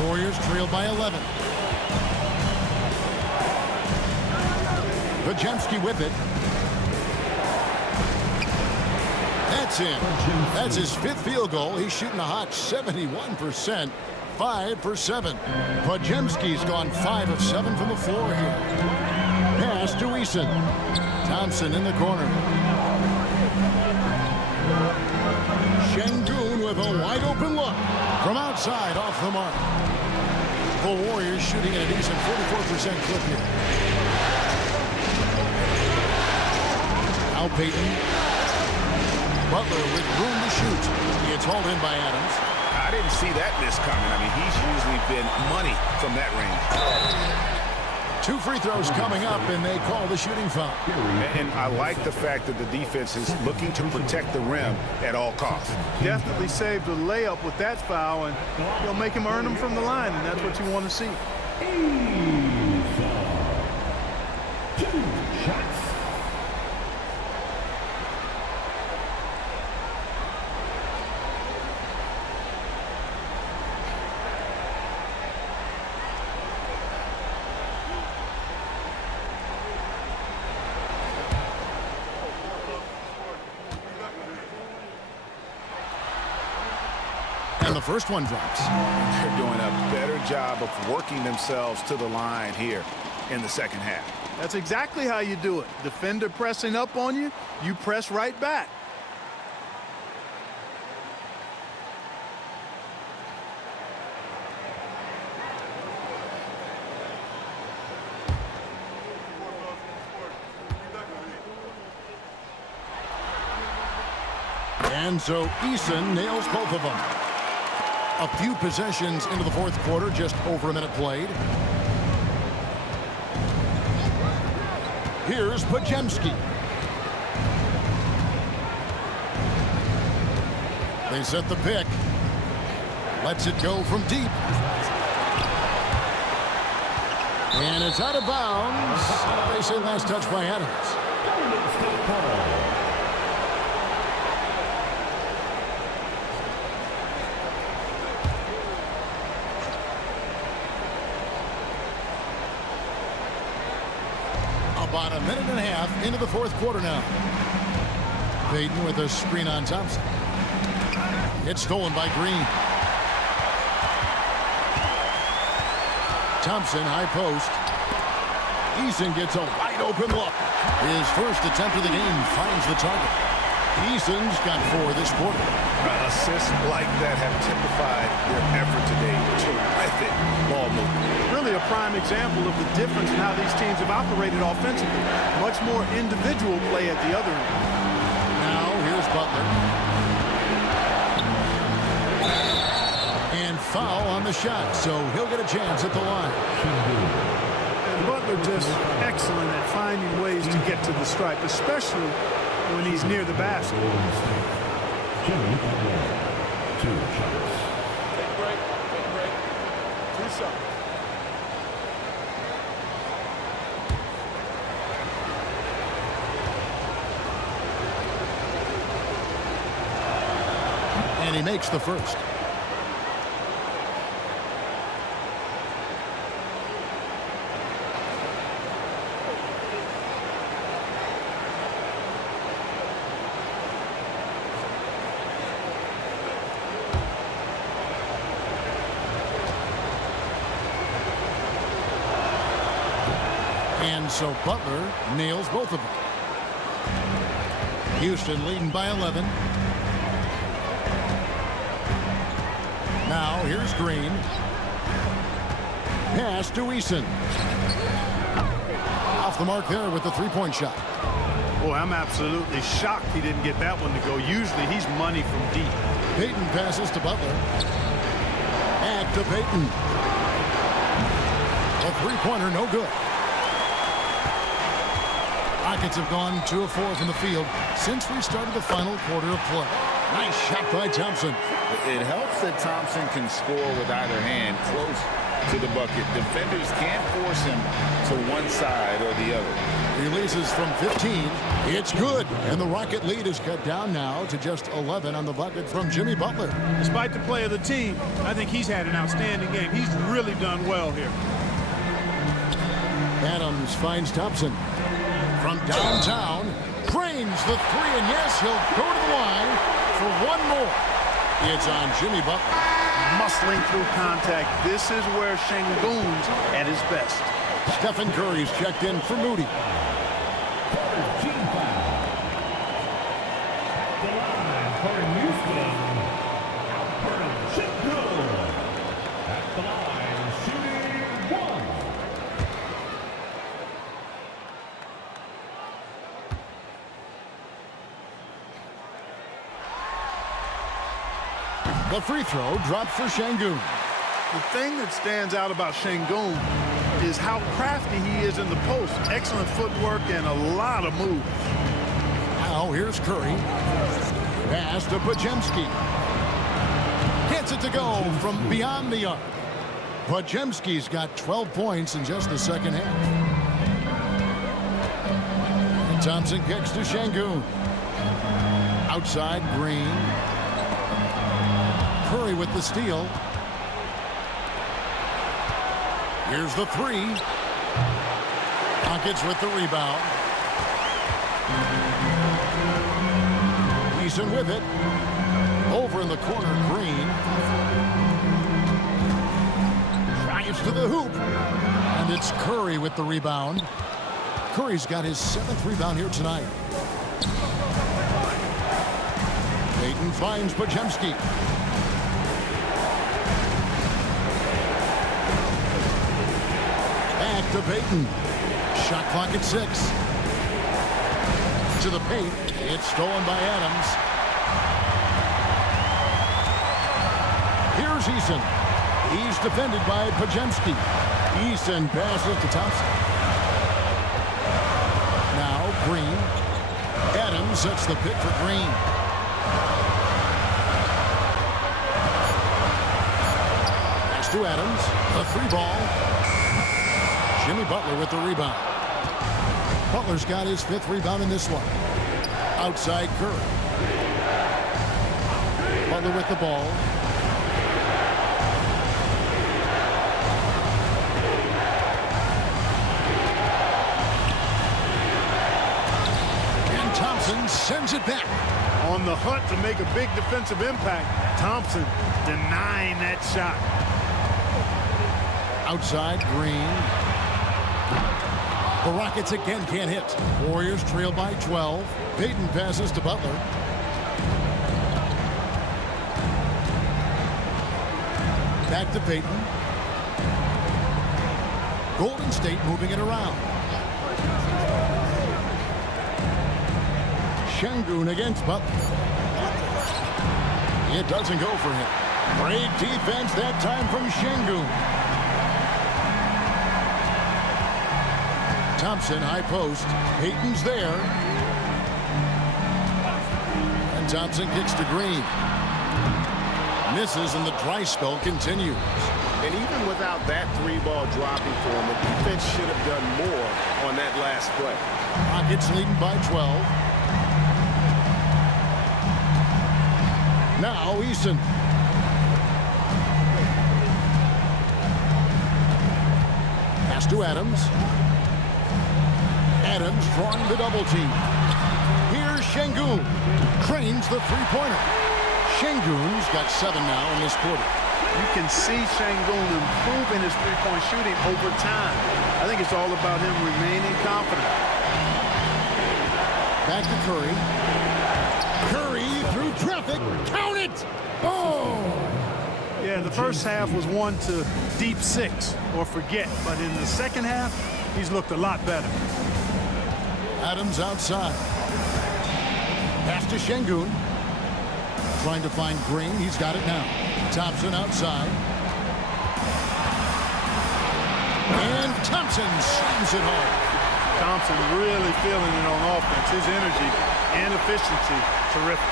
Warriors trail by 11. Podziemski with it. That's in. That's his 5th field goal. He's shooting a hot 71%. 5 for 7. Podziemski's gone 5 of 7 from the floor here. Pass to Eason. Thompson in the corner. Şengün with a wide open look. From outside, off the mark. The Warriors shooting at a decent 44% clip here. Now Payton. Butler with room to shoot. It's hauled in by Adams. I didn't see that miss coming. I mean, he's usually been money from that range. 2 free throws coming up, and they call the shooting foul. And I like the fact that the defense is looking to protect the rim at all costs. Definitely saved a layup with that foul, and you'll make him earn them from the line, and that's what you want to see. 2 shots. And the first one drops. They're doing a better job of working themselves to the line here in the second half. That's exactly how you do it. Defender pressing up on you, you press right back. And so Eason nails both of them. A few possessions into the fourth quarter, just over a minute played. Here's Podziemski. They set the pick. Lets it go from deep. And it's out of bounds. They say last touch by Adams. About a minute and a half into the fourth quarter now. Payton with a screen on Thompson. It's stolen by Green. Thompson, high post. Eason gets a wide open look. His first attempt of the game finds the target. Eason's got 4 this quarter. Assists like that have typified their effort today. Terrific ball movement. Really a prime example of the difference in how these teams have operated offensively. Much more individual play at the other end. Now here's Butler. And foul on the shot, so he'll get a chance at the line. And Butler just excellent at finding ways to get to the stripe, especially when he's near the basket. 2 shots. Take a break. Do something. And he makes the first. And so Butler nails both of them. Houston leading by 11. Now here's Green. Pass to Eason. Off the mark there with the three-point shot. Boy, I'm absolutely shocked he didn't get that one to go. Usually he's money from deep. Payton passes to Butler. Back to Payton. A three-pointer, no good. Rockets have gone 2 of 4 from the field since we started the final quarter of play. Nice shot by Thompson. It helps that Thompson can score with either hand close to the bucket. Defenders can't force him to one side or the other. Releases from 15. It's good. And the Rocket lead is cut down now to just 11 on the bucket from Jimmy Butler. Despite the play of the team, I think he's had an outstanding game. He's really done well here. Adams finds Thompson. From downtown, drains the 3, and yes, he'll go to the line for one more. It's on Jimmy Butler. muscling through contact. This is where Şengün's at his best. Stephen Curry's checked in for Moody. Team foul. The line for Houston. Şengün. At the line, shooting 1. The free throw dropped for Şengün. The thing that stands out about Şengün is how crafty he is in the post. Excellent footwork and a lot of moves. Now here's Curry. Pass to Podziemski. Gets it to go from beyond the arc. Podziemski's got 12 points in just the second half. And Thompson kicks to Şengün. Outside, Green. Curry with the steal. Here's the three. Rockets with the rebound. Eason with it. Over in the corner, Green. Drives to the hoop. And it's Curry with the rebound. Curry's got his 7th rebound here tonight. Payton finds Podziemski. Back to Payton. Shot clock at 6. To the paint. It's stolen by Adams. Here's Eason. He's defended by Podziemski. Eason passes to Thompson. Now Green. Adams sets the pick for Green. Pass to Adams. A 3-ball. Jimmy Butler with the rebound. Butler's got his 5th rebound in this one. Outside Curry. Butler with the ball. And Thompson sends it back. On the hunt to make a big defensive impact, Thompson denying that shot. Outside Green. The Rockets again can't hit. Warriors trail by 12. Payton passes to Butler. Back to Payton. Golden State moving it around. Şengün against Butler. It doesn't go for him. Great defense that time from Şengün. Thompson, high post. Payton's there. And Thompson kicks to Green. Misses, and the dry spell continues. And even without that 3-ball dropping for him, the defense should have done more on that last play. Rockets leading by 12. Now Eason. Pass to Adams. Adams drawing the double team. Here's Şengün. Cranes the three-pointer. Şengün's got 7 now in this quarter. You can see Şengün improving his three-point shooting over time. I think it's all about him remaining confident. Back to Curry. Curry through traffic. Count it! Oh! Yeah, the first half was 1 to deep 6 or forget. But in the second half, he's looked a lot better. Adams outside. Pass to Şengün. Trying to find Green. He's got it now. Thompson outside. And Thompson slams it home. Thompson really feeling it on offense. His energy and efficiency, terrific.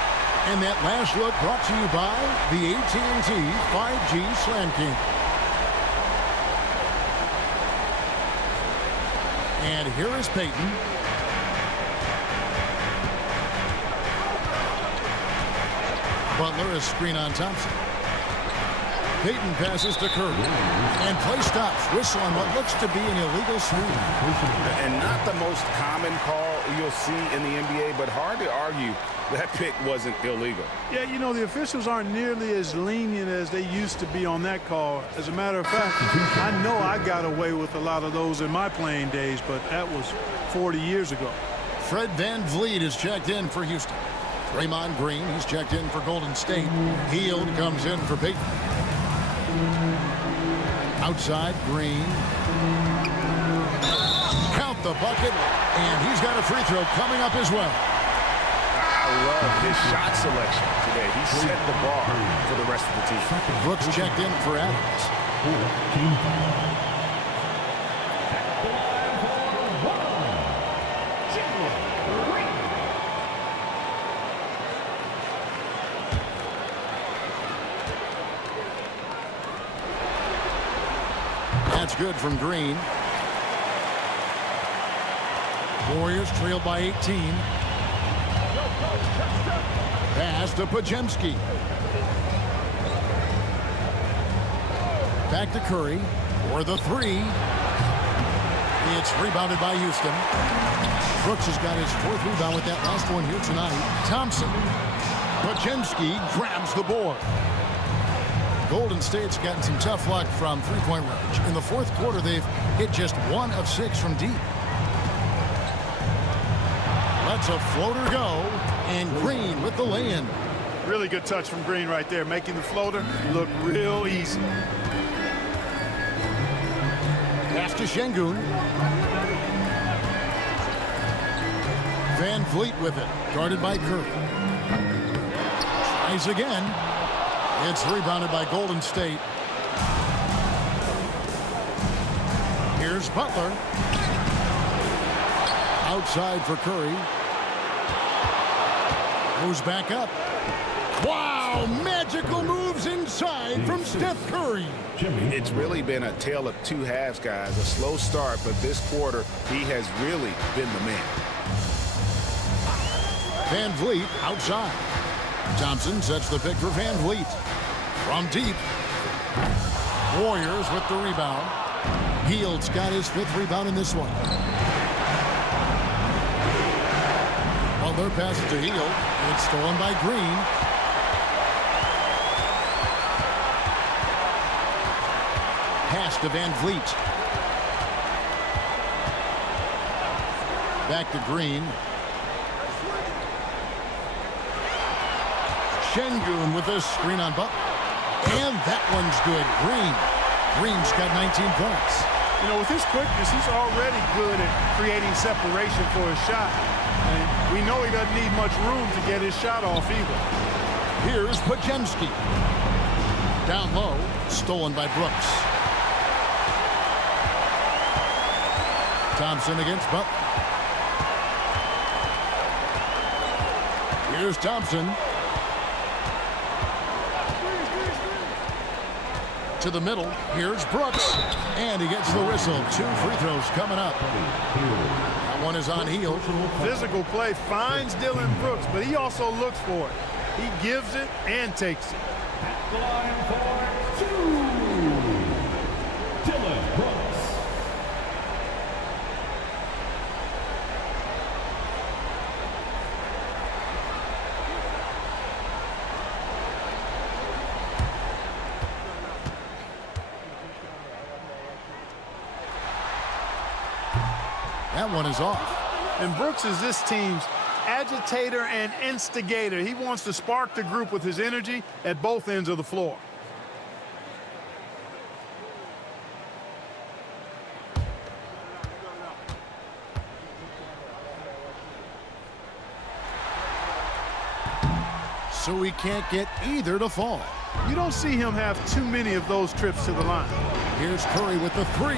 And that last look brought to you by the AT&T 5G Slam King. And here is Payton. Butler is screen on Thompson. Payton passes to Curry. And play stops. Whistle on what looks to be an illegal swing. And not the most common call you'll see in the NBA, but hard to argue that pick wasn't illegal. Yeah, you know, the officials aren't nearly as lenient as they used to be on that call. As a matter of fact, I know I got away with a lot of those in my playing days, but that was 40 years ago. Fred VanVleet is checked in for Houston. Draymond Green, he's checked in for Golden State. Hield comes in for Payton. Outside, Green. Count the bucket, and he's got a free throw coming up as well. I love his shot selection today. He set the bar for the rest of the team. Brooks checked in for Adams. That's good from Green. Warriors trailed by 18. Pass to Podziemski. Back to Curry for the three. It's rebounded by Houston. Brooks has got his fourth rebound with that last one here tonight. Thompson. Podziemski grabs the board. Golden State's gotten some tough luck from three-point range. In the fourth quarter, they've hit just 1 of 6 from deep. Lets a floater go, and Green with the lay-in. Really good touch from Green right there, making the floater look real easy. Pass to Şengün. VanVleet with it, guarded by Curry. Tries again. It's rebounded by Golden State. Here's Butler. Outside for Curry. Goes back up. Wow, magical moves inside from Steph Curry. It's really been a tale of two halves, guys. A slow start, but this quarter, he has really been the man. VanVleet outside. Thompson sets the pick for VanVleet. From deep. Warriors with the rebound. Hield's got his 5th rebound in this one. Butler passes to Hield. It's stolen by Green. Pass to VanVleet. Back to Green. Şengün with a screen on Butler. And that one's good. Green's got 19 points. You know, with his quickness, he's already good at creating separation for his shot. And we know he doesn't need much room to get his shot off either. Here's Podziemski. Down low, stolen by Brooks. Thompson against Butler. Here's Thompson. To the middle. Here's Brooks. And he gets the whistle. 2 free throws coming up. That one is on Hield. Physical play finds Dillon Brooks, but he also looks for it. He gives it and takes it. At the line for 2, Dillon Brooks. That one is off. And Brooks is this team's agitator and instigator. He wants to spark the group with his energy at both ends of the floor. So he can't get either to fall. You don't see him have too many of those trips to the line. Here's Curry with the 3.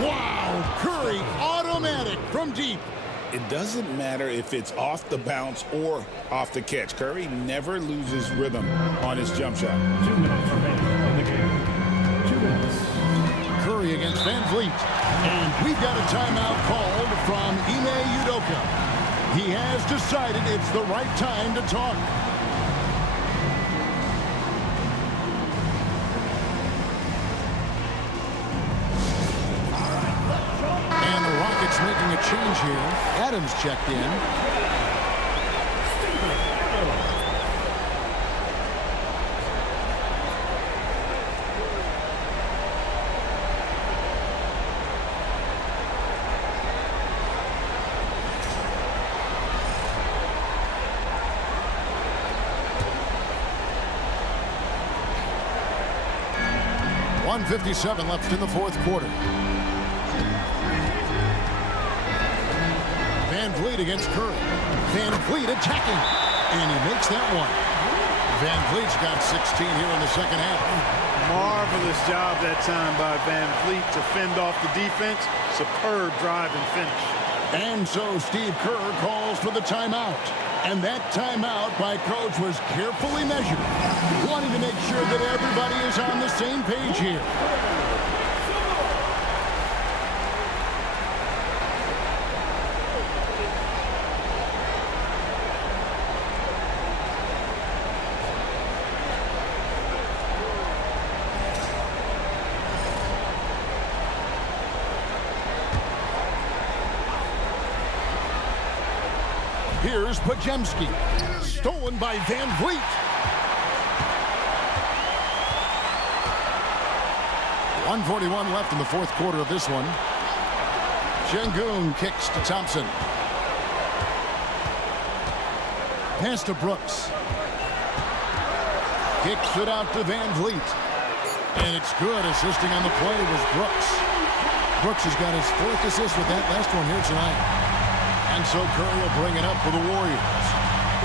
Wow, Curry automatic from deep. It doesn't matter if it's off the bounce or off the catch. Curry never loses rhythm on his jump shot. 2 minutes remaining in the game. 2 minutes. Curry against VanVleet. And we've got a timeout called from Ime Udoka. He has decided it's the right time to talk. change here. Adams checked in. .157 left in the fourth quarter. Van Vliet against Curry. Van Vliet attacking. And he makes that one. Van Vliet's got 16 here in the second half. Marvelous job that time by Van Vliet to fend off the defense. Superb drive and finish. And so Steve Kerr calls for the timeout. And that timeout by Coach was carefully measured, wanting to make sure that everybody is on the same page here. Here's Pajemski. Stolen by Van Vliet. .141 left in the fourth quarter of this one. Şengün kicks to Thompson. Pass to Brooks. Kicks it out to Van Vliet. And it's good. Assisting on the play was Brooks. Brooks has got his fourth assist with that last one here tonight. And so Curry will bring it up for the Warriors.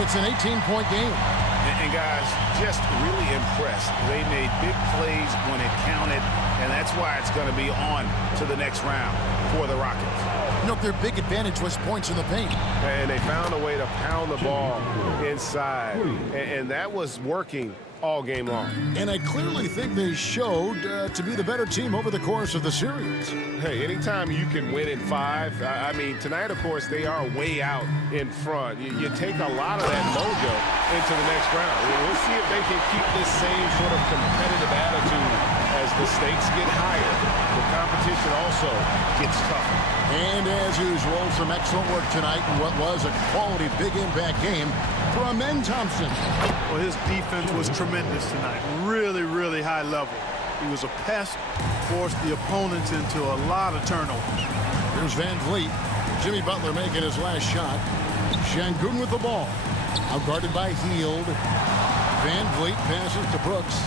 It's an 18-point game. And guys, just really impressed. They made big plays when it counted, and that's why it's going to be on to the next round for the Rockets. You know, their big advantage was points in the paint. And they found a way to pound the ball inside, and that was working all game long. And I clearly think they showed to be the better team over the course of the series. Hey, anytime you can win in 5, I mean, tonight, of course, they are way out in front. You take a lot of that mojo into the next round. We'll see if they can keep this same sort of competitive attitude as the stakes get higher. The competition also gets tougher. And as usual, some excellent work tonight in what was a quality big impact game from Amen Thompson. Well, his defense was tremendous tonight. Really, really high level. He was a pest, forced the opponents into a lot of turnovers. Here's Van Vliet. Jimmy Butler making his last shot. Şengün with the ball. Out guarded by Hield. Van Vliet passes to Brooks.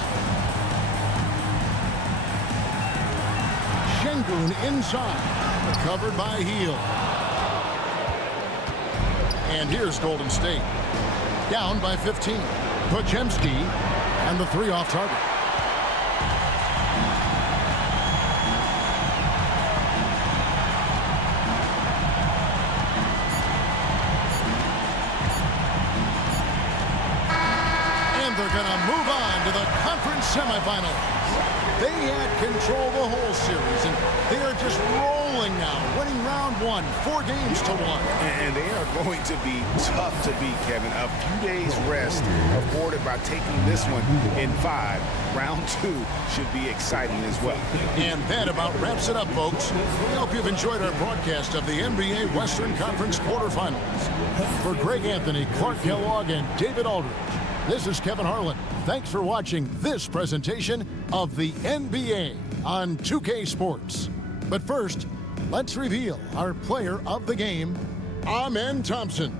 Şengün inside. Covered by Hield. And here's Golden State. Down by 15. Pajemski and the three off target. And they're going to move on to the conference semifinals. They had control the whole series, and they are just rolling now, winning round 1, 4 games to 1. And they are going to be tough to beat, Kevin. A few days rest afforded by taking this one in 5. Round 2 should be exciting as well. And that about wraps it up, folks. We hope you've enjoyed our broadcast of the NBA Western Conference quarterfinals. For Greg Anthony, Clark Kellogg, and David Aldridge, this is Kevin Harlan. Thanks for watching this presentation of the NBA on 2K Sports. But first, let's reveal our player of the game, Amen Thompson.